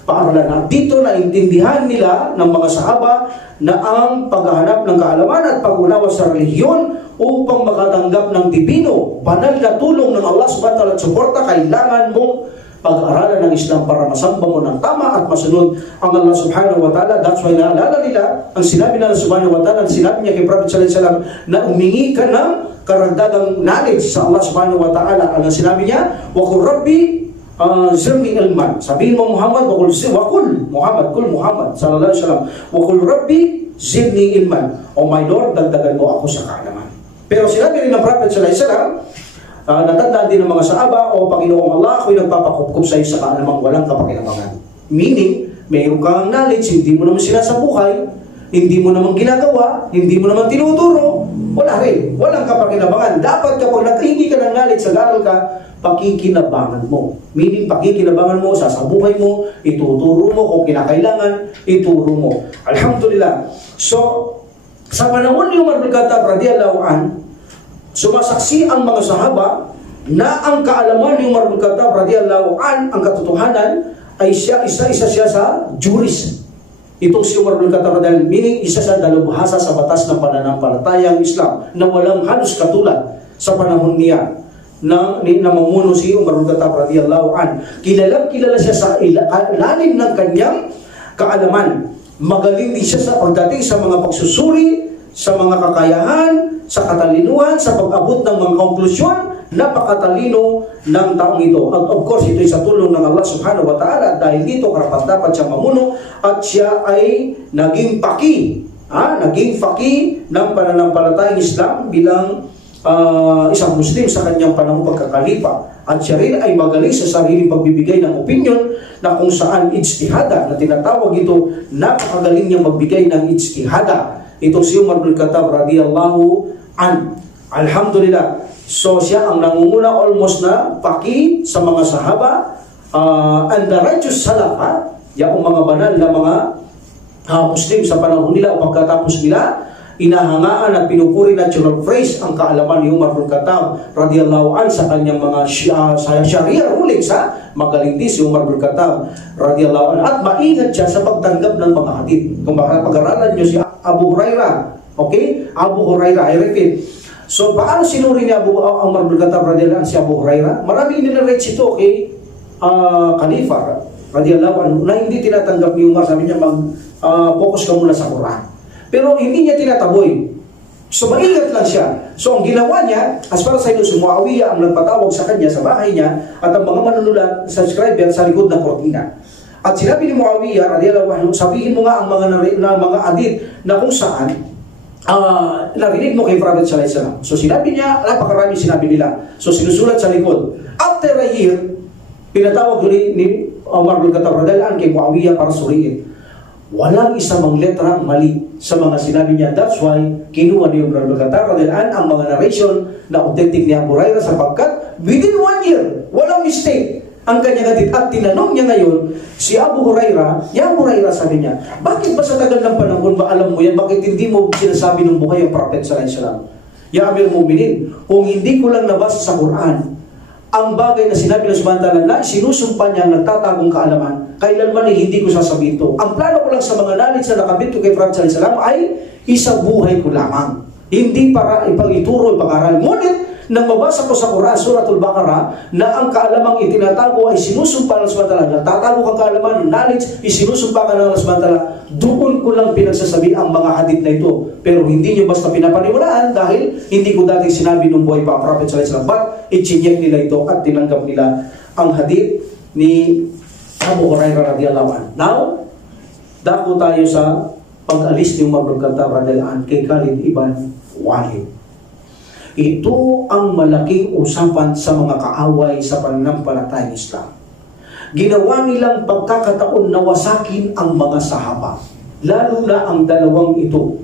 paaralan. Dito naintindihan nila ng mga sahaba na ang paghahanap ng kaalaman at pag-unawa sa relihiyon upang makatanggap ng divino, banal na tulong ng Allah subhanahu wa ta'ala at suporta, kailangan mong pag-aralan ng Islam para masamba mo ng tama at masunod ang Allah subhanahu wa ta'ala. That's why naalala nila ang sinabi ng Allah subhanahu wa ta'ala, ang sinabi niya kay Prophet sallallahu alaihi wasallam na umingi ka ng karagdagang knowledge sa Allah subhanahu wa ta'ala. Ang sinabi niya, wa qur rabbi zirni ilman. Sabihin mo Muhammad, kul Muhammad sallallahu alaihi wasallam, wa qul rabbi zirni ilman. O my Lord, dagdagan mo ako sa kaalaman. Pero sinabi rin ng Prophet sallallahu alaihi wasallam, natandaan din ng mga sahaba, o Panginoong Allah, ako'y nagpapakupkup sa iyo sa kaalamang walang kapakinabangan. Meaning, mayroon kang knowledge, hindi mo naman sinasabuhay, hindi mo naman ginagawa, hindi mo naman tinuturo, wala rin, walang kapakinabangan. Dapat kapag nagkahingi ka ng knowledge, nag-aaral ka, pakikinabangan mo. Meaning, pakikinabangan mo, sasabuhay mo, ituturo mo, kung kinakailangan, ituro mo. Alhamdulillah. So, sa panahon ni Umar bin Khattab radhiyallahu an, sumasaksi ang mga sahaba na ang kaalaman ni Umar bin Khattab radhiyallahu an, ang katotohanan, ay isa siya sa juris. Itong si Umar bin Khattab radhiyallahu an, meaning isa sa dalubhasa sa batas ng pananampalatayang Islam na walang halos katulad sa panahon niya. na mamumuno si Umar bin Khattab radiyallahu an. Kilala siya sa ilalim ng kanyang kaalaman. Magaling din siya sa pagdating sa mga pagsusuri, sa mga kakayahan, sa katalinuhan, sa pag-abot ng mga konklusyon. Napakatalino ng taong ito. At of course, ito ay sa tulong ng Allah subhanahu wa ta'ala. At dahil dito, karapat-dapat siya mamuno at siya ay naging paki. Naging paki ng pananampalatayang Islam bilang isang Muslim sa kanyang panahong pagkakalipa. At siya rin ay magaling sa sariling pagbibigay ng opinion na kung saan ijtihada, na tinatawag ito, napakagaling niyang magbigay ng ijtihada. Ito si Umar bin Khattab radiyallahu an. Alhamdulillah. So siya ang nangunguna almost na paki sa mga sahaba, and the righteous salaf, yung mga banal na mga Muslim sa panahon nila o pagkatapos nila, inahangaan at pinupuri natural phrase ang kaalaman ni Umar bin Khattab radiyallahu an sa kanyang mga sharia rulings. Magaling din si Umar bin Khattab radiyallahu an at maingat siya sa pagtanggap ng mga hadith. Kung pag-aralan nyo si Abu Hurairah, okay? Abu Hurairah, I repeat. So, paano sinuri ni Umar bin Khattab radiyallahu anhu si Abu Hurairah? Maraming nilarates ito kay Khalifa radiyallahu anhu na hindi tinatanggap ni Umar. Sabi niya, focus ka muna sa Quran. Pero hindi niya tinataboy. So, maingat lang siya. So, ang ginawa niya, as para sa ito, si Muawiyah ang nagpatawag sa kanya sa bahay niya at ang mga manunulat, subscriber sa likod ng kortina. At sinabi ni Muawiyah radiyallahu anhu, sabihin mo nga ang mga hadith na kung saan narinig mo kay Prophet sallallahu alaihi wasallam. So sinabi niya, napakarami sinabi nila. So sinusulat sa likod. After a year, pinatawag ni Umar bin Khattab radhiyallahu anhu kay Muawiyah para suriin. Walang isang letra mali sa mga sinabi niya. That's why kinuha ni Umar bin Khattab radhiyallahu anhu ang mga narration na authentic ni Abu Hurairah sapagkat within 1 year, walang mistake ang kanyang hadith. At tinanong niya ngayon si Abu Hurairah, Abu Hurairah, sabi niya, bakit ba sa tagal ng panahon ba alam mo yan? Bakit hindi mo sinasabi ng buhay ang Prophet sallallahu alaihi wasallam? Ya Amir Mu'minin, kung hindi ko lang nabasa sa Quran ang bagay na sinabi ng Subhanahu na sinusumpa niya ang nagtatagong kaalaman, kailanman ay hindi ko sasabihin ito. Ang plano ko lang sa mga knowledge na nakabit ko kay Prophet sallallahu alaihi wasallam ay isabuhay ko lamang. Hindi para ipag-ituro, ipag-aral. Ngunit nang mabasa ko sa Quran, Suratul Baqarah, na ang kaalamang itinatago ay sinusumpa ng SWT. Nagtatago kang kaalaman, knowledge, isinusumpa ka ng SWT. Doon ko lang pinagsasabi ang mga hadith na ito. Pero hindi nyo basta pinapaniwalaan dahil hindi ko dati sinabi nung buhay pa ang Prophet sallallahu alaihi wasallam. But ichinyek nila ito at tinanggap nila ang hadith ni Abu Hurairah radiyallahu anhu. Now, dako tayo sa pag-alis ni Umar bin Khattab radiyallahu anhu kay Khalid ibn Walid. Ito ang malaking usapan sa mga kaaway sa pananampalatayang Islam. Ginawa nilang pagkakataon na wasakin ang mga sahaba, lalo na ang dalawang ito.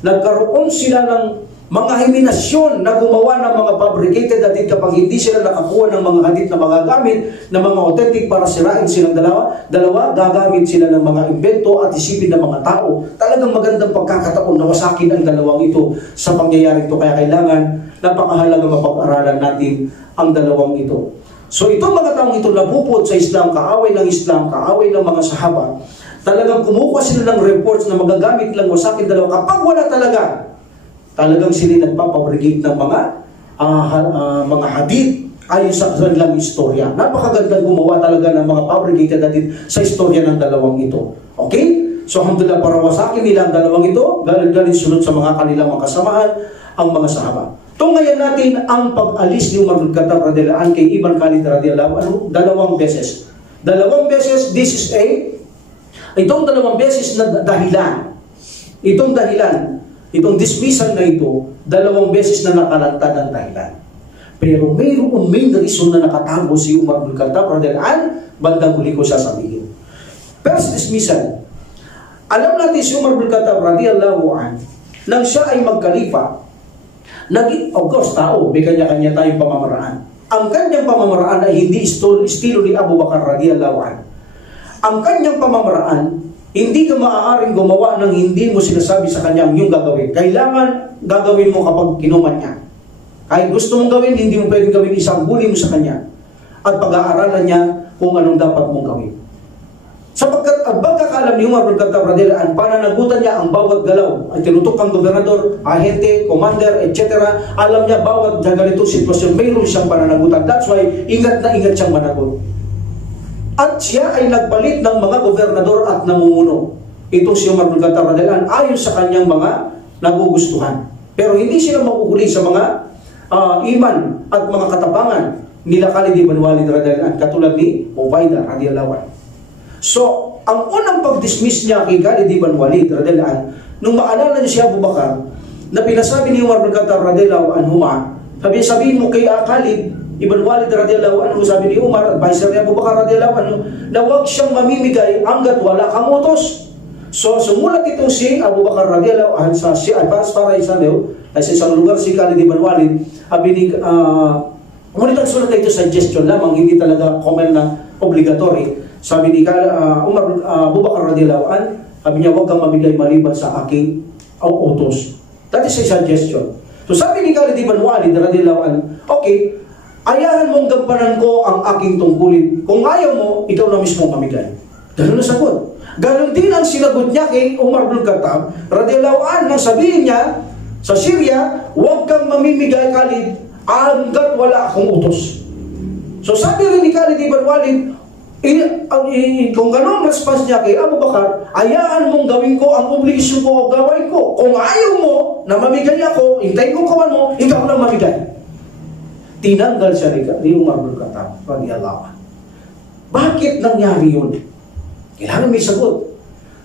Nagkaroon sila ng mga heminasyon na gumawa ng mga fabricated hadith kapag hindi sila nakakuha ng mga hadith na magagamit na mga authentic para sirain silang dalawa, gagamit sila ng mga invento at isipin ng mga tao. Talagang magandang pagkakataon na wasakin ang dalawang ito sa pangyayari ito. Kaya kailangan, napakahalaga mapag-aralan natin ang dalawang ito. So itong mga taong ito nabupod sa Islam, kaaway ng mga sahaba, talagang kumukuha sila ng reports na magagamit lang wasakin dalawa. Kapag wala talagang sila nagpapabrigate ng mga hadith ayon sa kanilang istorya. Napakagandang gumawa talaga ng mga fabricated hadith sa istorya ng dalawang ito. Okay? So alhamdulillah, para wasakin nila ang dalawang ito, galing sunod sa mga kanilang mga kasamahan, ang mga sahaba. Tungayan natin ang pag-alis ni Umar bin Khattab radhiyallahu anhu kay Ibn Khalid radhiyallahu anhu dalawang beses. Dalawang beses, itong dalawang beses na dahilan. Itong dismissal na ito, dalawang beses na nakalantad ang dahilan. Pero mayroong main reason na nakatago si Umar bin Khattab radhiyallahu anhu, bandang huli ko sasabihin. First dismissal. Alam natin si Umar bin Khattab radhiyallahu anhu, nang siya ay magkalifa, of course, tao, may kanya-kanya tayong pamamaraan. Ang kanyang pamamaraan ay hindi estilo ni Abu Bakar radhiyallahu anhu. Ang kanyang pamamaraan, hindi ka maaaring gumawa ng hindi mo sinasabi sa kanya ang iyong gagawin. Kailangan gagawin mo kapag kinuman niya. Kahit gusto mong gawin, hindi mo pwedeng gawin, isang mo sa kanya. At pag-aaralan niya kung anong dapat mong gawin. Sapagkat ang pagkakaalam ni Umar bin Khattab radhiyallahu anhu, pananagutan niya ang bawat galaw. Ang tinutok ang gobernador, ahente, commander, etc. Alam niya bawat ganitong sitwasyon, mayroon siyang pananagutan. That's why, ingat na ingat siyang managot. At siya ay nagpalit ng mga gobernador at namumuno. Itong si Umar bin Khattab radhiyallahu anhu, ayon sa kanyang mga nagugustuhan. Pero hindi sila makuhuli sa mga iman at mga katapangan nila Khalid ibn Walid radhiyallahu anhu, katulad ni Ubaidah radhiyallahu anhu. So, ang unang pag-dismiss niya kay Khalid ibn Walid radhiyallahu anhu, nung maalala niya si Abu Bakar, na pinasabi ni Umar bin Khattab radhiyallahu anhu, sabihin mo kay Khalid ibn Walid radhiyallahu anhu, sabi ni Umar, advisor ni Abu Bakar radhiyallahu anhu, na huwag siyang mamimigay hanggat wala kang utos. So, sumulat itong si Abu Bakar radhiyallahu anhu sa para isang lugar si Khalid ibn Walid, ngunit ang sulat na ito suggestion lamang, hindi talaga comment na obligatory. Sabi ni Abu Bakar radhiyallahu anhu, sabi niya, huwag kang mamigay maliban sa aking utos. That is a suggestion. So sabi ni Khalid ibn Walid radhiyallahu anhu, okay, ayahan mong gampanan ko ang aking tungkulin. Kung ayaw mo, ikaw na mismo mamigay. Ganun na sagot. Ganun din ang sinagot niya kay Umar bin Khattab radhiyallahu anhu, nang sabihin niya sa Syria, huwag kang mamimigay Khalid hanggat wala akong utos. So sabi rin ni Khalid ibn Walid, kung gano'ng response niya kay Abu Bakar, ayaan mong gawin ko ang obligasyon ko o gawin ko. Kung ayaw mo na mamigay ako, hintayin ko kawan mo, ikaw na mamigay. Tinanggal siya ni Umar bin Khattab radhiyallahu anhu. Bakit nangyari yun? Kailangan may sagot.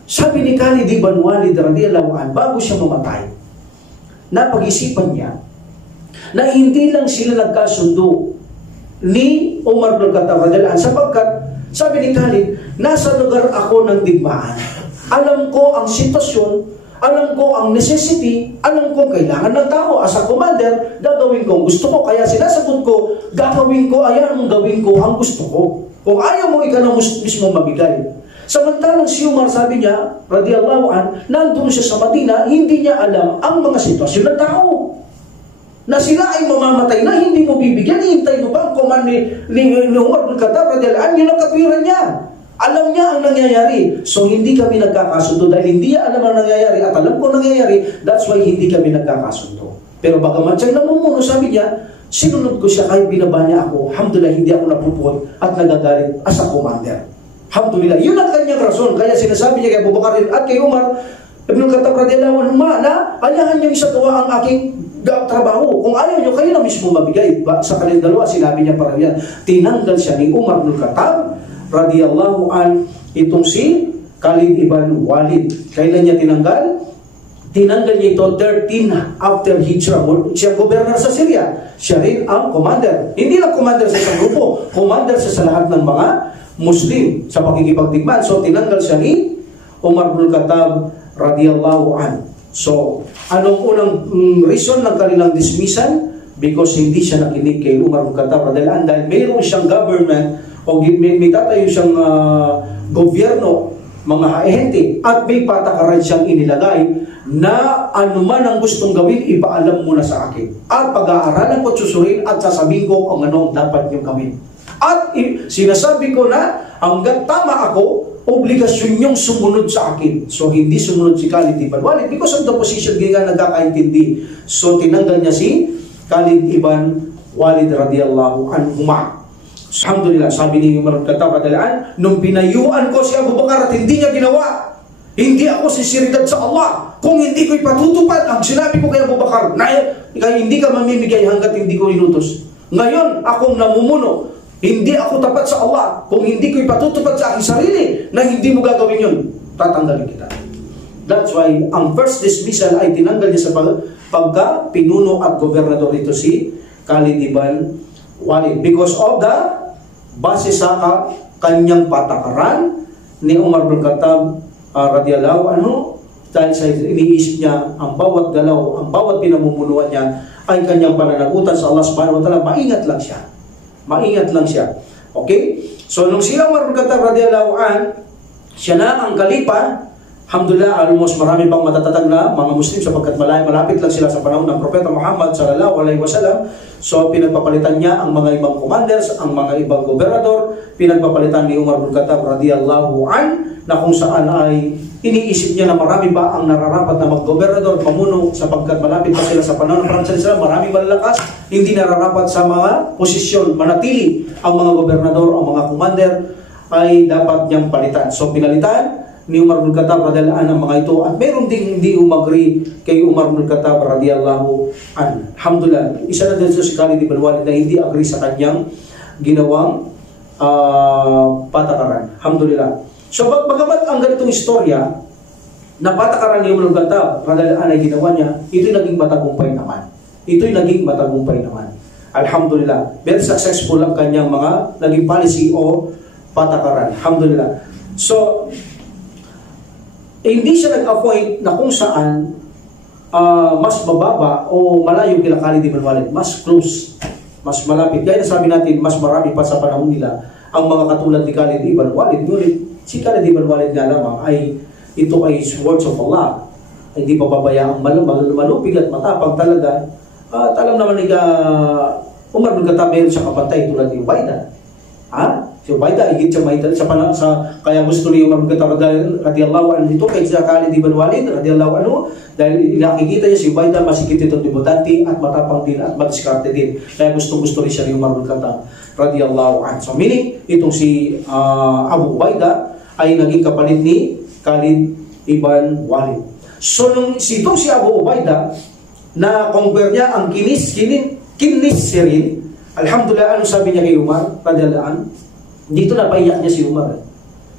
Sabi ni Khalid ibn Walid radhiyallahu anhu, bago siya mamatay, napag-isipan niya na hindi lang sila nagkasundo ni Umar bin Khattab radhiyallahu anhu, sapagkat sabi ni Khalid, nasa lugar ako ng digmaan. Alam ko ang sitwasyon, alam ko ang necessity, alam ko kailangan ng tao. As a commander, gagawin ko ang gusto ko. Kaya sinasagot ko, gagawin ko, ayaw mong gawin ko ang gusto ko. Kung ayaw mo, ikaw na mismo mabigay. Samantalang si Umar, sabi niya, radhiyallahu anhu, nandun siya sa Madina, hindi niya alam ang mga sitwasyon ng tao. Na sila ay mamamatay na, hindi mo bibigyan, hintay mo pa ang command ni Umar bin Khattab radhiyallahu anhu, yun ang katwiran niya. Alam niya ang nangyayari. So hindi kami nagkakasundo dahil hindi niya alam ang nangyayari at alam ko nangyayari, that's why hindi kami nagkakasundo. Pero bagamat siyang namumuno, sabi niya, sinunod ko siya kahit binaba niya ako. Alhamdulillah, hindi ako napupukot at nagagalit as a commander. Alhamdulillah, yun ang kanyang rason. Kaya sinasabi niya kay Abu Bakar at kay Umar ibn Khattab radhiyallahu anhu, na ayahan niyo isagawa ang aking trabaho. Kung ayaw nyo, kayo na mismo mabigay. Sa kanilang dalawa, sinabi niya para yan. Tinanggal siya ni Umar bin Khattab radhiyallahu an, itong si Khalid ibn Walid. Kailan niya tinanggal? Tinanggal niya ito 13 after Hijrah. Siya governor sa Syria. Siya rin ang commander. Hindi lang commander sa isang grupo, commander sa lahat ng mga Muslim sa pakikipagdigmaan. So tinanggal siya ni Umar bin Khattab radhiyallahu an. So, anong unang reason ng kanilang dismissal? Because hindi siya nakinig kay Umar bin Khattab radhiyallahu anhu, dahil mayroon siyang government o may tatayo siyang gobyerno, mga ahente, at may patakaran siyang inilagay na anuman ang gustong gawin, ipaalam mo na sa akin. At pag-aaralan ko, susurin at sasabihin ko kung ano dapat niyong gawin. At sinasabi ko na hanggang tama ako, obligasyon niyong sumunod sa akin. So, hindi sumunod si Khalid ibn Walid because of the position, hindi nga nagkakaintindi. So, tinanggal niya si Khalid ibn Walid radhiyallahu anhu. Alhamdulillah, sabi ni Umar bin Khattab radhiyallahu anhu, nung pinayuan ko si Abu Bakar at hindi niya ginawa, hindi ako sinseridad sa Allah. Kung hindi ko ipatutupad ang sinabi ko kay Abu Bakar, na hindi ka mamimigay hanggat hindi ko inutos. Ngayon, akong namumuno, hindi ako tapat sa Allah. Kung hindi ko ipatutupad sa aking sarili na hindi mo gagawin yun, tatanggalin kita. That's why, ang first dismissal ay tinanggal niya sa pagka pinuno at gobernador ito si Khalid ibn Walid. Because of the base sa kanyang patakaran ni Umar bin Khattab radhiyallahu anhu, dahil sa iniisip niya ang bawat galaw, ang bawat pinamumunuan niya ay kanyang pananagutan sa Allah subhanahu wa ta'ala, maingat lang siya. Maingat lang siya. Okay? So, nung sila Umar bin Khattab radhiyallahu anhu, siya na ang kalipa, Alhamdulillah, almost marami pang matatatag na mga Muslim sapagkat malapit lang sila sa panahon ng Propeta Muhammad sallallahu alaihi wasallam. So pinagpapalitan niya ang mga ibang commanders, ang mga ibang gobernador, pinagpapalitan ni Umar bin Khattab radhiyallahu an, na kung saan ay iniisip niya na marami ba ang nararapat na mag-gobernador, pamuno, sapagkat malapit pa sila sa panahon ng Propeta sallallahu marami malalakas, hindi nararapat sa mga posisyon, manatili ang mga gobernador, ang mga commander ay dapat niyang palitan. So pinalitan ni Umar bin Khattab radhiyallahu anhu ang mga ito, at meron ding hindi umagri kay Umar bin Khattab radhiyallahu anhu. Alhamdulillah, isa na din si Khalid ibn Walid na hindi agree sa kanyang ginawang patakaran. Alhamdulillah. So bagamat ang ganitong istorya na patakaran ni Umar bin Khattab radhiyallahu anhu ay ginawa niya, ito'y naging matagumpay naman. Ito'y naging matagumpay naman. Alhamdulillah. Very successful ang kanyang mga naging policy o patakaran. Alhamdulillah. So hindi siya nag-appoint na kung saan mas mababa o malayo kila Khalid ibn Walid, mas close, mas malapit. Kaya nasabi natin, mas marami pa sa panahon nila ang mga katulad ni Khalid ibn Walid. Ngunit si Khalid ibn Walid nga lamang ay ito ay words of Allah. Hindi pa babayaang malupig at matapang talaga. At alam naman ni Umar bin Khattab, meron siya kapantay tulad ni Ubaidah. Si Ubaidah, higit siya mahita kaya gusto ni Umar bin Khattab radhiyallahu anhu ito kay Khalid ibn Walid radhiyallahu anhu, dahil nakikita niya si Ubaidah masikip itong debutante at matapang din at madiskarte din. Kaya gusto rin siya ni Umar bin Khattab radhiyallahu anhu. So meaning, itong si Abu Ubaidah ay naging kapalit ni Khalid ibn Walid. So nung si Abu Ubaidah na conquer niya ang Kinisrin, alhamdulillah, ano sabi niya kay Umar radhiyallahu anhu? Dito napaiyak niya si Umar.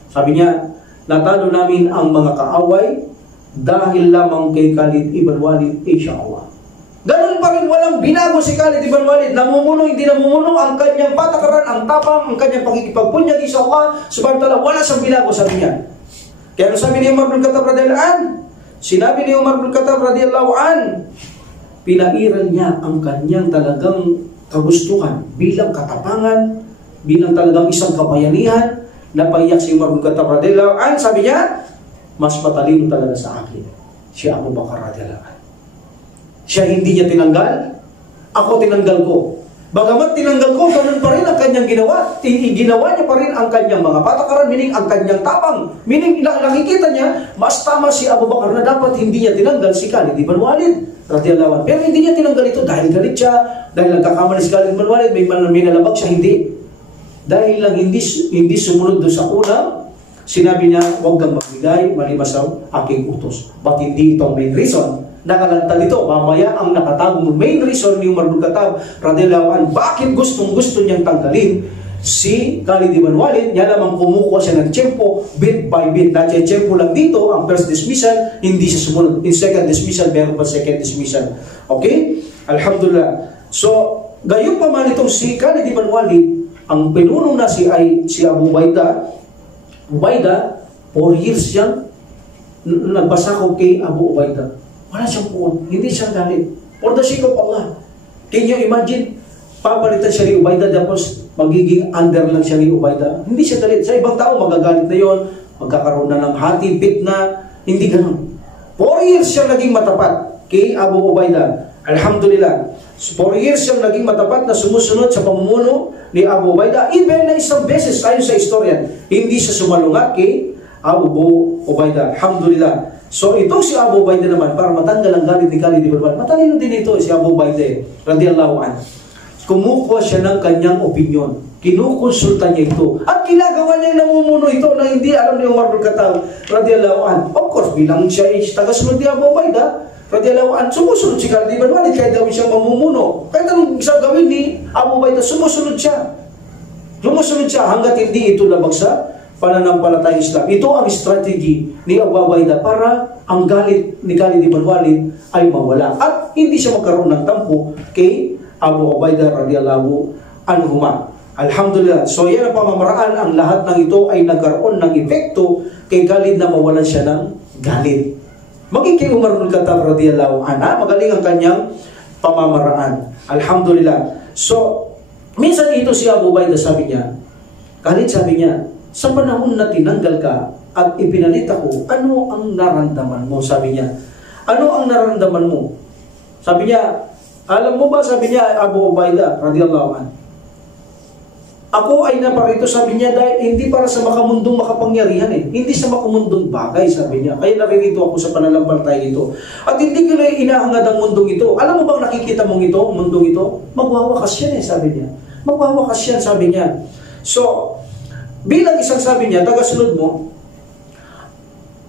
Sabi niya, natalo namin ang mga kaaway dahil lamang kay Khalid ibn Walid, insyaAllah. Ganun pa rin, walang binago si Khalid ibn Walid. Namumuno, hindi namumuno, ang kanyang patakaran, ang tapang, ang kanyang pakikipagpunyag, insyaAllah, subhanahu wa ta'ala, wala siyang binago, sabi niya. Kaya sabi ni Umar bin Khattab radhiyallahu anhu, sinabi ni Umar bin Khattab radhiyallahu anhu, pinairal niya ang kanyang talagang kagustuhan bilang katapangan, bilang talagang isang kabayanihan. Napaiyak si Umar bin Khattab radhiyallahu anhu, sabi niya, mas matalino talaga sa akin si Abu Bakar radhiyallahu anhu. Siya hindi niya tinanggal, ako tinanggal ko. Bagamat tinanggal ko, ganun pa rin ang kanyang ginawa. Ginawa niya pa rin ang kanyang mga patakaran, meaning ang kanyang tapang. Meaning, nakikita niya, mas tama si Abu Bakar na dapat hindi niya tinanggal si Khalid ibn Walid radhiyallahu anhu. Pero hindi niya tinanggal ito dahil galit siya, dahil nagkakamali si Khalid ibn Walid, may nalabag siya, hindi. Dahil lang hindi sumunod doon sa una, sinabi niya, huwag kang magbigay malimas ang aking utos. But hindi ito ang main reason. Nakalantad ito. Mamaya ang nakatagong main reason ni Umar bin Khattab radhiyallahu anhu, bakit gusto niyang tanggalin si Khalid ibn Walid. Niya lamang kumukuha siya ng tiyempo, bit by bit. Natiyempo lang dito, ang first dismissal, hindi siya sumunod. In second dismissal, meron pa second dismissal. Okay? Alhamdulillah. So, gayon pa man itong si Khalid ibn Walid, ang pinuno na si Abu Ubaidah, 4 years siyang nagbasakop kay Abu Ubaidah. Wala siyang puwan, hindi siya galit. For the sake of Allah. Can you imagine? Papalitan siya ni Ubaidah, tapos magiging under lang siya ni Ubaidah. Hindi siya galit. Sa ibang tao, magagalit na yon, magkakaroon na ng hati, bit na, hindi ganun. 4 years siya naging matapat kay Abu Ubaidah. Alhamdulillah. 4 years siyang naging matapat na sumusunod sa pamumuno ni Abu Ubaidah. Even na isang beses, ayon sa historian, hindi siya sumalungat kay Abu Ubaidah. Alhamdulillah. So itong si Abu Ubaidah naman, para matanggal ang galit ni Khalid ibn Walid, matalino din ito si Abu Ubaidah radhiyallahu anhu. Kumukuha siya ng kanyang opinion. Kinukonsulta niya ito. At ginagawa niya namumuno ito na hindi alam ni Umar bin Khattab radhiyallahu anhu. Of course, bilang siya ay tagasunod ni Abu Ubaidah radhiyallahu anhu, sumusunod si Khalid ibn Walid kahit gawin siya mamumuno. Kahit anong isa gawin ni Abu Ubaidah, sumusunod siya. Sumusunod siya hanggat hindi ito labag sa pananampalatayang Islam. Ito ang strategy ni Abu Ubaidah para ang galit ni Khalid ibn Walid ay mawala. At hindi siya magkaroon ng tampo kay Abu Ubaidah radhiyallahu anhuma. Alhamdulillah. So yan ang pamamaraan, ang lahat ng ito ay nagkaroon ng epekto kay Khalid na mawalan siya ng galit. Maging kay Umar bin Khattab radhiyallahu anhu, magaling ang kanyang pamamaraan. Alhamdulillah. So, minsan ito si Abu Ubaidah, sabi niya, Khalid, sabi niya, sa panahon na tinanggal ka at ipinalit ako, ano ang naramdaman mo? Sabi niya. Ano ang naramdaman mo? Sabi niya, alam mo ba, sabi niya, Abu Ubaidah, radiyallahu anhu, ako ay naparito, sabi niya, dahil hindi para sa makamundong makapangyarihan hindi sa makamundong bagay, sabi niya. Kaya naririto ako sa pananampalataya ito. At hindi ko na inahangad ang mundong ito. Alam mo bang nakikita mong ito, mundong ito? Magwawakas yan sabi niya. Magwawakas yan, sabi niya. So, bilang isang, sabi niya, tagasunod mo,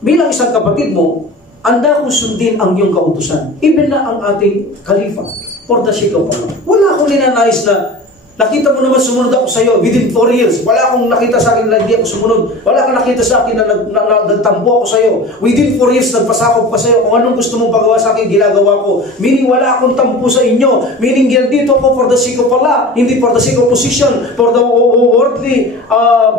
bilang isang kapatid mo, anda kong sundin ang iyong kautusan. Even na ang ating Khalifa, for the sake of Allah. Wala akong ninanais na, nakita mo naman sumunod ako sa iyo within 4 years. Wala akong nakita sa akin na hindi ako sumunod. Wala kang nakita sa akin na nagtampo ako sa iyo. Within 4 years, nagpasakop ka sa iyo. Kung anong gusto mong pagawa sa akin, ginagawa ko. Meaning, wala akong tampo sa inyo. Meaning, dito ako for the sake of Allah. Hindi for the sake of position, for the worldly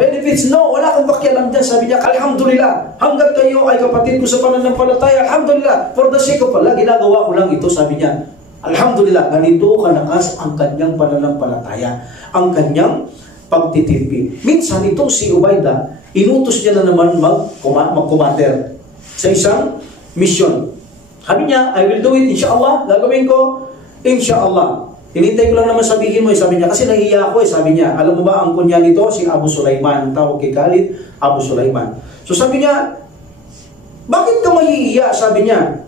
benefits. No, wala akong pakialam dyan. Sabi niya, alhamdulillah, hanggat kayo ay kapatid ko sa pananampalataya, alhamdulillah, for the sake of Allah, ginagawa ko lang ito, sabi niya. Alhamdulillah, ganito kalakas ang kanyang pananampalataya, ang kanyang pagtitimpi. Minsan itong si Ubaidah, inutos niya na naman mag-commander sa isang mission. Sabi niya, I will do it, inshallah, gagawin ko, inshallah. Hinintay ko lang naman sabihin mo, sabi niya, kasi nahiya ako sabi niya. Alam mo ba, ang kunya nito, si Abu Sulaiman, tawag kay Khalid, Abu Sulaiman. So sabi niya, bakit ka mahihiya, sabi niya,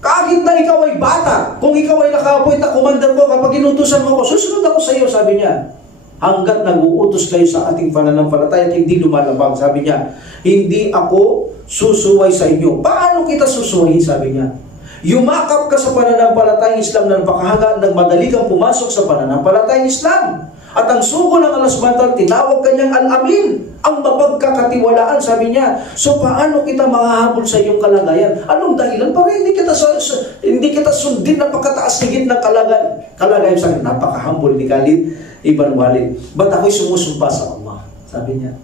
kahit na ikaw ay bata, kung ikaw ay naka-appoint na commander ko, kapag inutusan mo ko, susunod ako sa iyo, sabi niya. Hanggat nag-uutos kayo sa ating pananampalataya at hindi lumalabang, sabi niya, hindi ako susuway sa inyo. Paano kita susuwayin, sabi niya? Yumakap ka sa pananampalatayang Islam na napakahaga, nagmadali kang pumasok sa pananampalatayang Islam. At ang sugo ng Allah subhanahu wa ta'ala, tinawag kanyang Al-Amin, ang mapagkakatiwalaan, sabi niya. So, paano kita makahabol sa iyong kalagayan? Anong dahilan? Para hindi kita sundin na pagkataas higit ng kalagayan sa akin. Napaka-humble ni Khalid Ibn Walid. Ba't ako'y sumusumpa sa Allah? Sabi niya.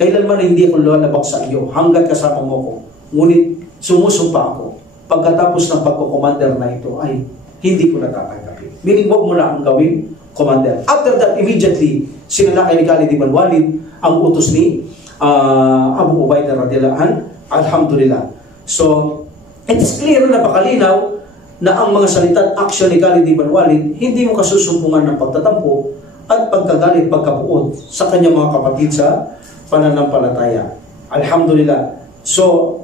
Kailanman hindi ako lalabak sa iyo hanggat kasama mo ko. Ngunit sumusumpa ako. Pagkatapos ng pagko-commander na ito ay hindi ko natatanggapin. Meaning, huwag mo na akong gawin commander. After that, immediately, sinalakay ni Khalid Ibn Walid ang utos ni Abu Ubaidah radhiyallahu anhu. Alhamdulillah. So, it is clear na napakalinaw na ang mga salita at action ni Khalid Ibn Walid, hindi mo kasusumpungan ng pagtatampo at pagkagalit, pagkapuot sa kanyang mga kapatid sa pananampalataya. Alhamdulillah. So,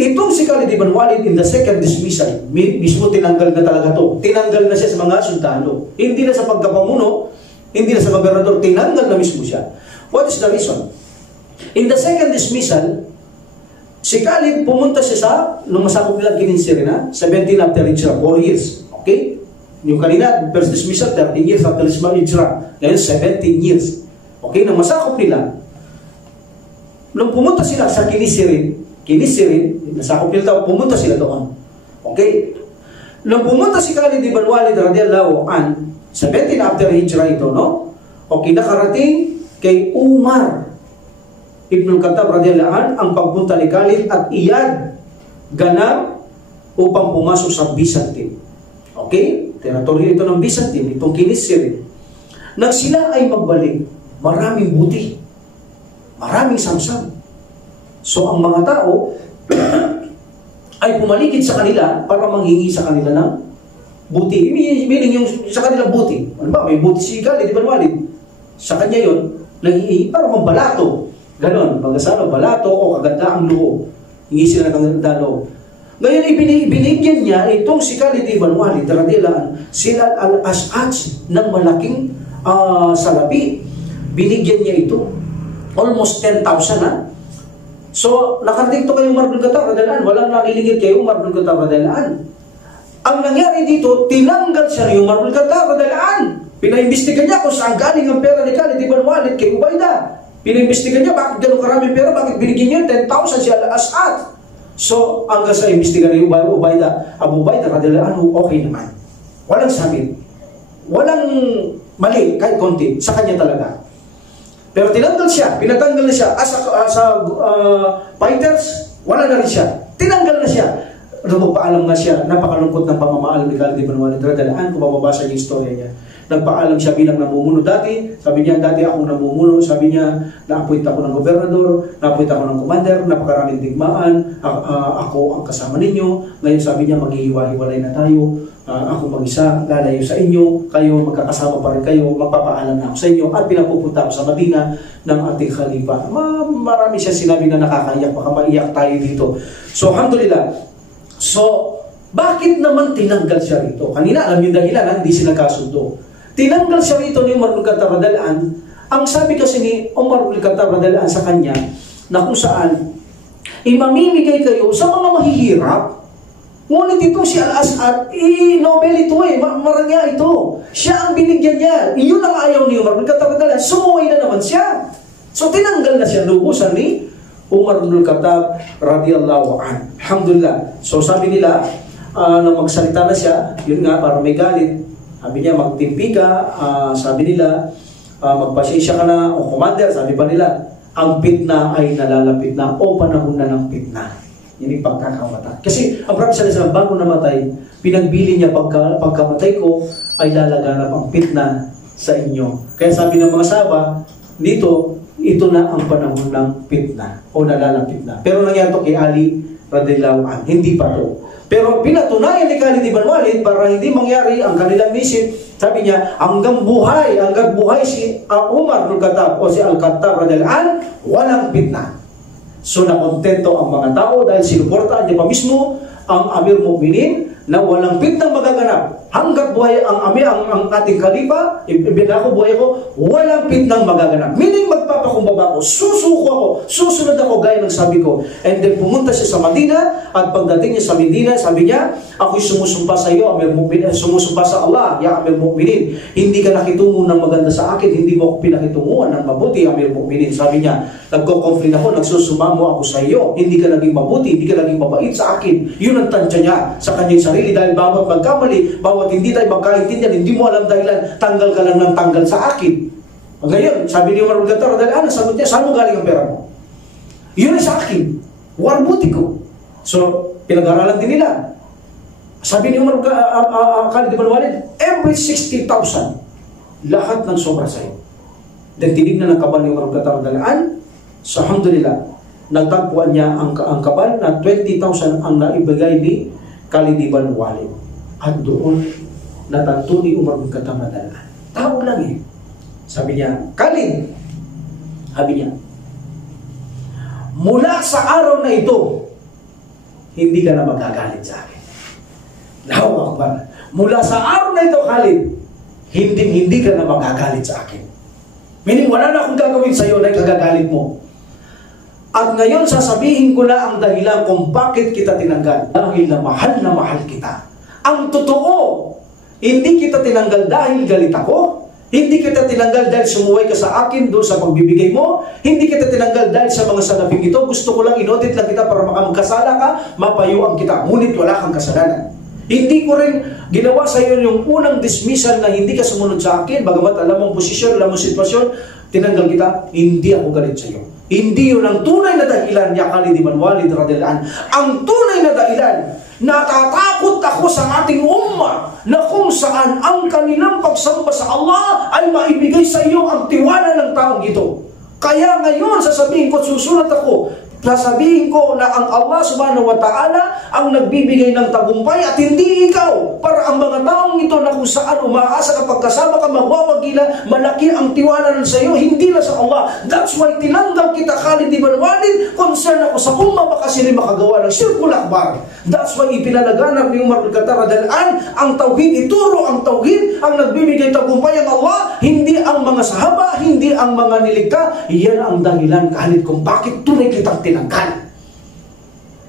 itong si Khalid Ibn Walid in the second dismissal, mismo tinanggal na talaga to. Tinanggal na siya sa mga sundalo. Hindi na sa pagkapamuno, hindi na sa gobernador, tinanggal na mismo siya. What is the reason? In the second dismissal, si Khalid pumunta siya sa, nung masakop nila Kininsiri na, 17 after Hijrah, 4 years. Okay? Yung kanina, first dismissal, 13 years after Hijrah. Ngayon, 17 years. Okay? Nung masakop nila, nung pumunta sila sa Kininsiri, nasakop nila, pumunta sila doon. Okay? Nung pumunta si Khalid Ibn Walid radhiyallahu an, 17 after Hijrah ito, no? Okay, nakarating kay Umar Ibn Khattab radhiyallahu an ang pagpunta ni Khalid at iyad ganap upang pumasok sa Byzantine. Okay? Teritoryo ito ng Byzantine, itong Kinisir. Nang sila ay magbalik, maraming buti, maraming samsam. So, ang mga tao ay pumaligid sa kanila para manghingi sa kanila ng buti. Meaning yung sa kanila buti. Ano ba? May buti si Khalid Ibn Walid. Sa kanya yun, nanghihingi para balato. Ganon. Pag-asalo, balato o kagandaang loob. Hingi sila ng kagandaang loob. Ngayon, ibinigyan niya itong si Khalid Ibn Walid, radhiyallahu sila al-As'aj ng malaking salapi. Binigyan niya ito. Almost 10,000 ha. So, nakarating ito kay Umar bin Khattab radhiyallahu anhu. Walang nalilingid kay Umar bin Khattab radhiyallahu anhu. Ang nangyari dito, tinanggal siya ni Umar bin Khattab radhiyallahu anhu. Pinaimbestigan niya kung saan galing ang pera ni Khalid Ibn Walid kay Ubaidah. Pinaimbestigan niya bakit gano'ng karaming pera, bakit binigyan niya 10,000 siya al-As'ad. So, hanggang sa imbestigan ni Ubaidah, Abu Ubaidah radhiyallahu anhu, okay naman. Walang sabit. Walang mali, kahit konti. Sa kanya talaga. Pero tinanggal siya, pinatanggal na siya. As fighters, wala na rin siya. Tinanggal na siya. Nagpapaalam nga siya, napakalungkot ng pamamaalam ni Khalid ibn Walid radhiyallahu anhu kung mababasa niyo yung istorya niya. Nagpaalam siya bilang namumuno dati. Sabi niya, dati akong namumuno. Sabi niya, na-appoint ako ng gobernador, na-appoint ako ng commander, napakaraming digmaan, ako ang kasama ninyo. Ngayon sabi niya, maghihiwa-hiwalay na tayo. Ako mag-isa, lalayo sa inyo, kayo, magkakasama pa rin kayo, magpapaalam na ako sa inyo, at pinapupunta ako sa Madina ng ating Khalifa. Marami siya sinabi na nakakaiyak, baka maiyak tayo dito. So, alhamdulillah. So, bakit naman tinanggal siya rito? Kanina, alam yung dahilan, hindi sila kasundo. Tinanggal siya rito ni Umar ibn Khattab radhiyallahu anhu. Ang sabi kasi ni Umar ibn Khattab radhiyallahu anhu sa kanya, na kung saan, imamimigay kayo sa mga mahihirap. Ngunit ito si Al-As'ad, Nobel ito marangya ito. Siya ang binigyan niya. Iyon ang ayaw ni Umar ibn Khattab radhiyallahu anhu. Sumuwi na naman siya. So tinanggal na siya lubusan ni Umar ibn Khattab radhiyallahu anhu. Alhamdulillah. So sabi nila, nang magsalita na siya, yun nga, para may galit. Sabi niya, magtimpi ka, sabi nila, magpasensya ka na, o commander, sabi pa nila, ang pitna ay nalalapit na, o panahon na ng pitna. Yan yung pagkakamata. Kasi, ang Prophet sallallahu alaihi wasallam, bago namatay, pinagbili niya, pagkamatay ko, ay lalaganap ang pitna sa inyo. Kaya sabi ng mga sahaba, dito, ito na ang panahon ng pitna, o nalalapit na. Pero nangyari ito kay Ali, radhiyallahu anhu, hindi pa to. Pero pinatunayan ni Khalid ibn Walid para hindi mangyari ang kanilang mission. Sabi niya, hanggang buhay si Umar ibn Khattab o si Al-Khattab radhiyallahu anhu, walang fitna. So nakontento ang mga tao dahil sinuportahan niya pa mismo ang Amir Mu'minin na walang fitnang magaganap. Hanggat buhay ang ating Khalifa, ibinako buhay ko, walang fitnang magaganap. Meaning magpapakumbaba ko, susuko ako, susunod ako gaya ng sabi ko. And then pumunta siya sa Madina, at pagdating niya sa Medina, sabi niya, ako'y sumusumpa sa iyo, Amir Mu'minin, sumusumpa sa Allah, ya Amir Mu'minin. Hindi ka nakitungo ng maganda sa akin, hindi mo ako pinakitunguan ng mabuti, Amir Mu'minin. Sabi niya, nagko-conflict ako, nagsusumamo ako sa iyo, hindi ka naging mabuti, hindi ka naging mabait sa akin. Yun ang tansya niya sa kanyang sarili dahil bawat magkamali, bawat hindi tayo magkaintindihan, hindi mo alam dahilan, tanggal ka lang ng tanggal sa akin. Ngayon, sabi ni Umar ibn Khattab, sagot niya, saan mo galing ang pera mo? Yun ay sa akin. Warbuti ko. So, pinag-aralan din nila. Sabi ni Umar Khalid ibn Walid, every 60,000, lahat ng sobra sa'yo. Then tinignan ng kabal ni Umar ibn Khattab, so alhamdulillah, nagtagpuan niya ang kabal na 20,000 ang naibigay ni Khalid ibn Walid. At doon, natanto ni Umar ibn Khattab, tao lang eh. Sabi niya, Khalid, sabi niya, mula sa araw na ito, hindi ka na magagalit sa akin. Allahu Akbar. Mula sa araw na ito, Khalid, hindi ka na magagalit sa akin. Meaning, wala na akong gagawin sa iyo na ikagagalit mo. At ngayon, sasabihin ko na ang dahilan kung bakit kita tinanggal. Dahil na mahal kita. Ang totoo, hindi kita tinanggal dahil galit ako. Hindi kita tinanggal dahil sumuway ka sa akin doon sa pagbibigay mo. Hindi kita tinanggal dahil sa mga salaping ito. Gusto ko lang inaudit lang kita para makamagkasala ka, mapayuan kita. Ngunit wala kang kasalanan. Hindi ko rin ginawa sa iyo yung unang dismissal na hindi ka sumunod sa akin. Bagamat alam mong posisyon, alam mong sitwasyon, tinanggal kita, hindi ako galit sa iyo. Hindi yun ang tunay na dahilan niya, Khalid ibn Walid radhiyallahu anhu. Ang tunay na dahilan, natatakot ako sa ating umma na kung saan ang kanilang pagsamba sa Allah ay maibigay sa iyo ang tiwala ng taong ito. Kaya ngayon sasabihin ko, susunod ako, sasabihin ko na ang Allah subhanahu wa ta'ala ang nagbibigay ng tagumpay at hindi ikaw. Para ang mga taong ito na kung saan umaasa kapag kasama ka, magwawagila, malaki ang tiwala sa iyo, hindi na sa Allah. That's why tinanggal kita, Khalid ibn Walid. Concern ako sa umma, baka sila makagawa ng Shirkul Akbar. That's why ipinalaganap ni Umar ibn Khattab ang tauhid, ituro ang tauhid, ang nagbibigay tagumpay ang Allah, hindi ang mga sahaba, hindi ang mga nilikha. Yan ang dahilan, Khalid, kung bakit tunay kitang tinanggal.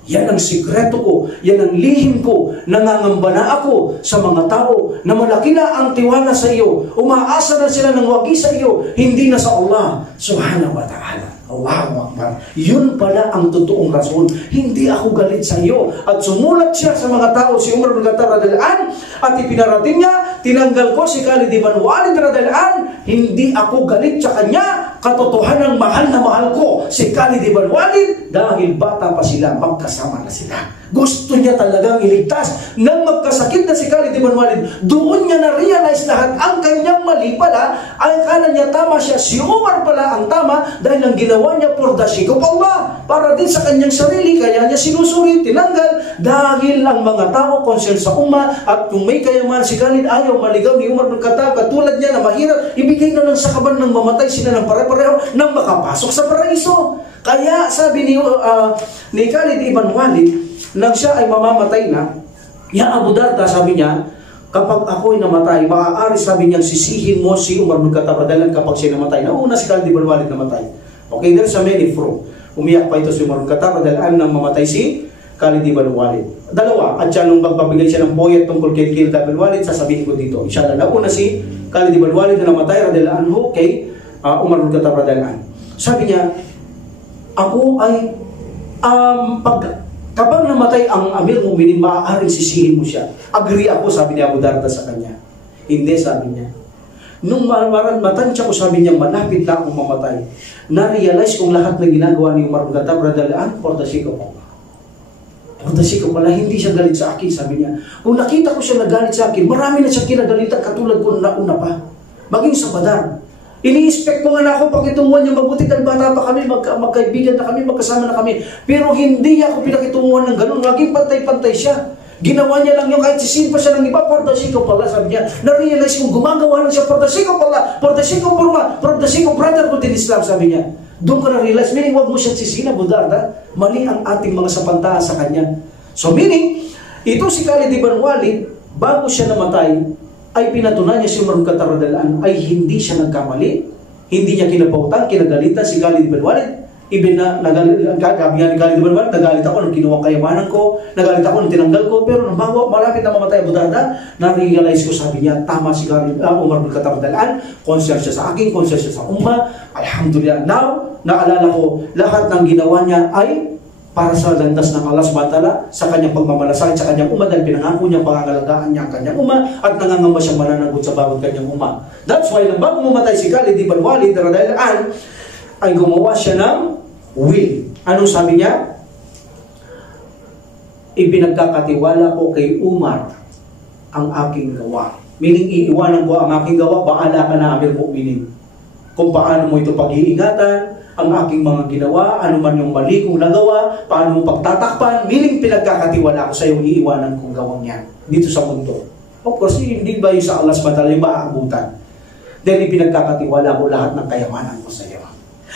Yan ang sikreto ko, yan ang lihim ko. Nangangamba na ako sa mga tao na malaki na ang tiwala sa iyo. Umaasa na sila ng wagi sa iyo, hindi na sa Allah subhanahu wa ta'ala. Allahu Akbar. Yun pala ang totoong rason. Hindi ako galit sa iyo. At sumulat siya sa mga tao, si Umar ibn Khattab radhiyallahu anhu, at ipinarating niya, tinanggal ko si Khalid ibn Walid radhiyallahu anhu, hindi ako galit sa kanya. Katotohanan, mahal na mahal ko si Khalid ibn Walid dahil bata pa sila, magkasama na sila. Gusto niya talagang iligtas. Nang magkasakit na si Khalid ibn Walid, doon niya na-realize lahat ang kanyang mali pala. Ang akala niya tama siya, si Umar pala ang tama dahil ang ginawa niya for the sake of Allah. Para din sa kanyang sarili, kaya niya sinusuri, tinanggal. Dahil ang mga tao concern sa umma at kung may kayaman si Khalid, ayaw maligaw ni Umar bin Khattab, katulad niya na mahirap, ibigay na lang sa kaban ng mamatay sila ng pare-pareho nang makapasok sa paraiso. Kaya sabi ni Khalid ibn Walid, nang siya ay mamamatay na, ya Abu Darda, sabi niya, kapag ako'y namatay, maaari, sabi niya, sisihin mo si Umar bin Khattab dahil kapag siya namatay. Nauna si Khalid ibn Walid namatay. Okay, there's a many fruit. Umiyak pa ito si Umar bin Khattab dahil nang mamatay si Khalid ibn Walid. Dalawa, at siya nung magbabigay siya ng poyet tungkol kay Khalid ibn Walid, sasabihin ko dito. Inshallah, nauna si Khalid ibn Walid na namatay radhiyallahu anhu kay Umar bin Khattab radhiyallahu anhu. Sabi niya, ako ay kapag namatay ang Amir Mu'minin, maaaring sisihin mo siya. Agree ako, sabi ni Abu Darda sa kanya. Hindi, sabi niya. Nung matansya ko, sabi niya, malapit na akong mamatay. Na-realize kong lahat na ginagawa ni Umar bin Khattab radhiyallahu anhu for the sake of Allah. For the sake of Allah, hindi siya galit sa akin, sabi niya. Kung nakita ko siya nagalit sa akin, marami na siya kinagalitan katulad ko na una pa. Maging sa Badar. Ini-expect ko nga na ako pakitunguhan niya mabuti dahil bata pa kami, magkaibigan na kami, magkasama na kami. Pero hindi ako pinakitunguhan ng ganun. Laging pantay-pantay siya. Ginawa niya lang yung kahit sisin pa siya ng iba, for the sake of Allah, sabi niya. Na-realize kong gumagawa lang siya for the sake of Allah, for the sake of Burma, for the sake of brotherhood in Islam, sabi niya. Doon ka na-realize, meaning wag mo siya sisina, Abu Darda. Mali ang ating mga sapantaan sa kanya. So meaning, ito si Khalid ibn Walid, bago siya namatay, ay pinatunayan niya si Umar bin Khattab radhiyallahu anhu ay hindi siya nagkamali, hindi niya kinapautan, kinagalitan si Khalid ibn Walid. Ibig na nagalit, kabihan ni Khalid ibn Walid, nagalit ako nung kinuha kayamanan ko, nagalit ako nung tinanggal ko, pero nung bago malapit na mamatay Abu Darda, na-realize ko, sabi niya, tama si Umar bin Khattab radhiyallahu anhu, concern siya sa akin, concern siya sa umma. Alhamdulillah, now, naalala ko, lahat ng ginawa niya ay para sa landas ng Allah subhanahu wa ta'ala, sa kanyang pagmamalasakit sa kanyang umma, dahil pinangako niya pangangalagaan niya ang kanyang umma at nangangamba siyang mananagot sa bawat kanyang umma. That's why nang bago mamatay si Khalid ibn Walid radhiyallahu anhu, ay gumawa siya ng will. Anong sabi niya? Ipinagkakatiwala ko kay Umar ang aking gawa. Meaning, iiwanan ko ang aking gawa, bahala ka na, Amir Mu'minin. Kung paano mo ito pag-iingatan, ang aking mga ginawa, ano man yung mali kong nagawa, paano mo pagtatakpan, meaning pinagkakatiwala ko sa iyo, iiwanan kong gawang yan dito sa mundo. Of course, hindi ba yung sa Allah subhanahu yung maaabutan? Dahil pinagkakatiwala ko lahat ng kayamanan ko sa iyo.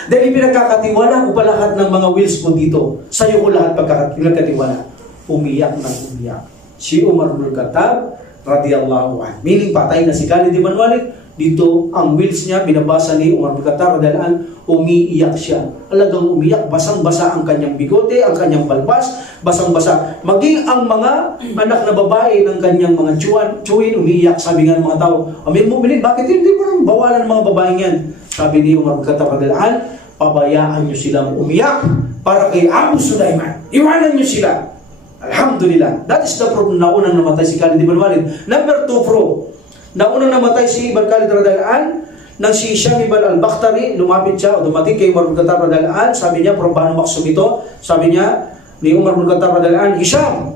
Dahil pinagkakatiwala ko pa lahat ng mga wills ko dito, sa iyo ko lahat pinagkatiwala. Umiyak ng umiyak si Umar bin Khattab radhiyallahu anhu. Meaning, patay na si Khalid ibn Walid. Dito, ang wills niya, binabasa ni Umar bin Khattab radhiyallahu anhu, umiiyak siya. Alagang umiyak, basang-basa ang kanyang bigote, ang kanyang balbas, basang-basa. Maging ang mga anak na babae ng kanyang mga tsuwin, umiiyak. Sabi nga ng mga tao, Amir Mu'minin, bakit hindi mo nang bawalan ng mga babaeng yan? Sabi ni Umar bin Khattab radhiyallahu anhu, pabayaan niyo silang umiyak para kay Abu Sulaiman. Iwanan niyo sila. Alhamdulillah. That is the proof na unang namatay si Khalid ibn Walid. Number 2 proof. Naunang namatay si Ibn Khalid radhiyallahu anhu, nang si Hisham ibn al-Bakhtari, lumapit siya o dumating kay Umar bin Khattab radhiyallahu anhu, sabi niya, from Banu Maksum ito, sabi niya, ni Umar bin Khattab radhiyallahu anhu, Hisham,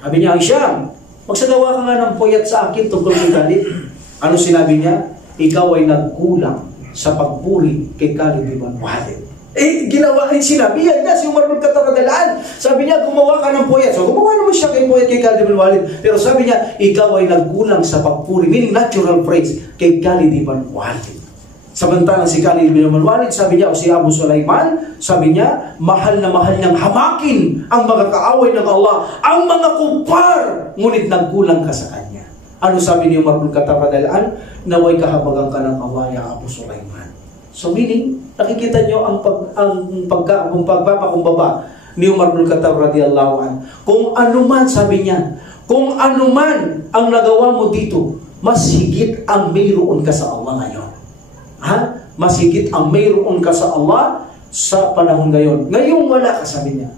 sabi niya, Hisham, magsagawa ka nga ng puyat sa akin tungkol kay Khalid. Ano sinabi niya? Ikaw ay nagkulang sa pagpuri kay Khalid ibn Walid. Ginawa, sinabi yan niya si Umar bin Khattab radhiyallahu anhu. Sabi niya, gumawa ka ng puyat. So, gumawa naman siya kay puyat kay Khalid ibn Walid. Pero sabi niya, ikaw ay nagkulang sa pagpuri, meaning natural phrase, kay Khalid ibn Walid. Samantalang si Khalid ibn Walid, sabi niya, o si Abu Sulaiman, sabi niya, mahal na mahal niyang hamakin ang mga kaaway ng Allah, ang mga kupar, ngunit nagkulang ka sa kanya. Ano sabi ni Umar bin Khattab radhiyallahu anhu? Naway kahabagan ka ng kawaya, Abu Sulaiman. So meaning, nakikita nyo ang pagpapakumbaba ni Umar bin Khattab radhiyallahu anhu. Kung anuman, sabi niya, kung anuman ang nagawa mo dito, mas higit ang mayroon ka sa Allah ngayon. Ha? Mas higit ang mayroon ka sa Allah sa panahon ngayon. Ngayon wala ka, sabi niya.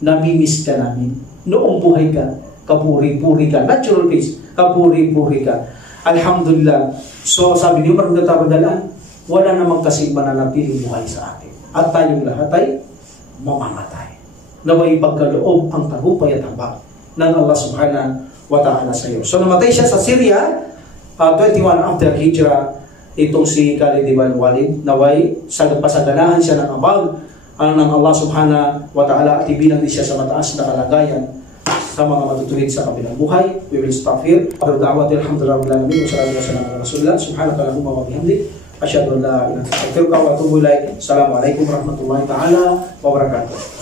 Namimiss ka namin. Noong buhay ka, kapuri-puri ka. Natural case, kapuri-puri ka. Alhamdulillah. So sabi ni Umar bin Khattab radhiyallahu anhu, wala namang kasing mananatiling buhay sa atin. At tayong lahat ay mamamatay. naway pagkaloob ang tagumpay at habag ng Allah subhanahu wa ta'ala sa iyo. So namatay siya sa Syria 21 after Hijrah, itong si Khalid ibn Walid, naway pasaganahan siya ng habag ng Allah subhanahu wa ta'ala at ibilang din siya sa mataas na kalagayan sa mga matutuwid sa kabilang buhay. We will stop here. Da'wati alhamdulillah rabbil alamin wa sallallahu alaihi wa sallam ala rasulillah subhanaka allahumma wa bihamdik asyhadu an la ilaha illa anta astaghfiruka wa atubu ilaik. Assalamualaikum warahmatullahi taala wabarakatuh.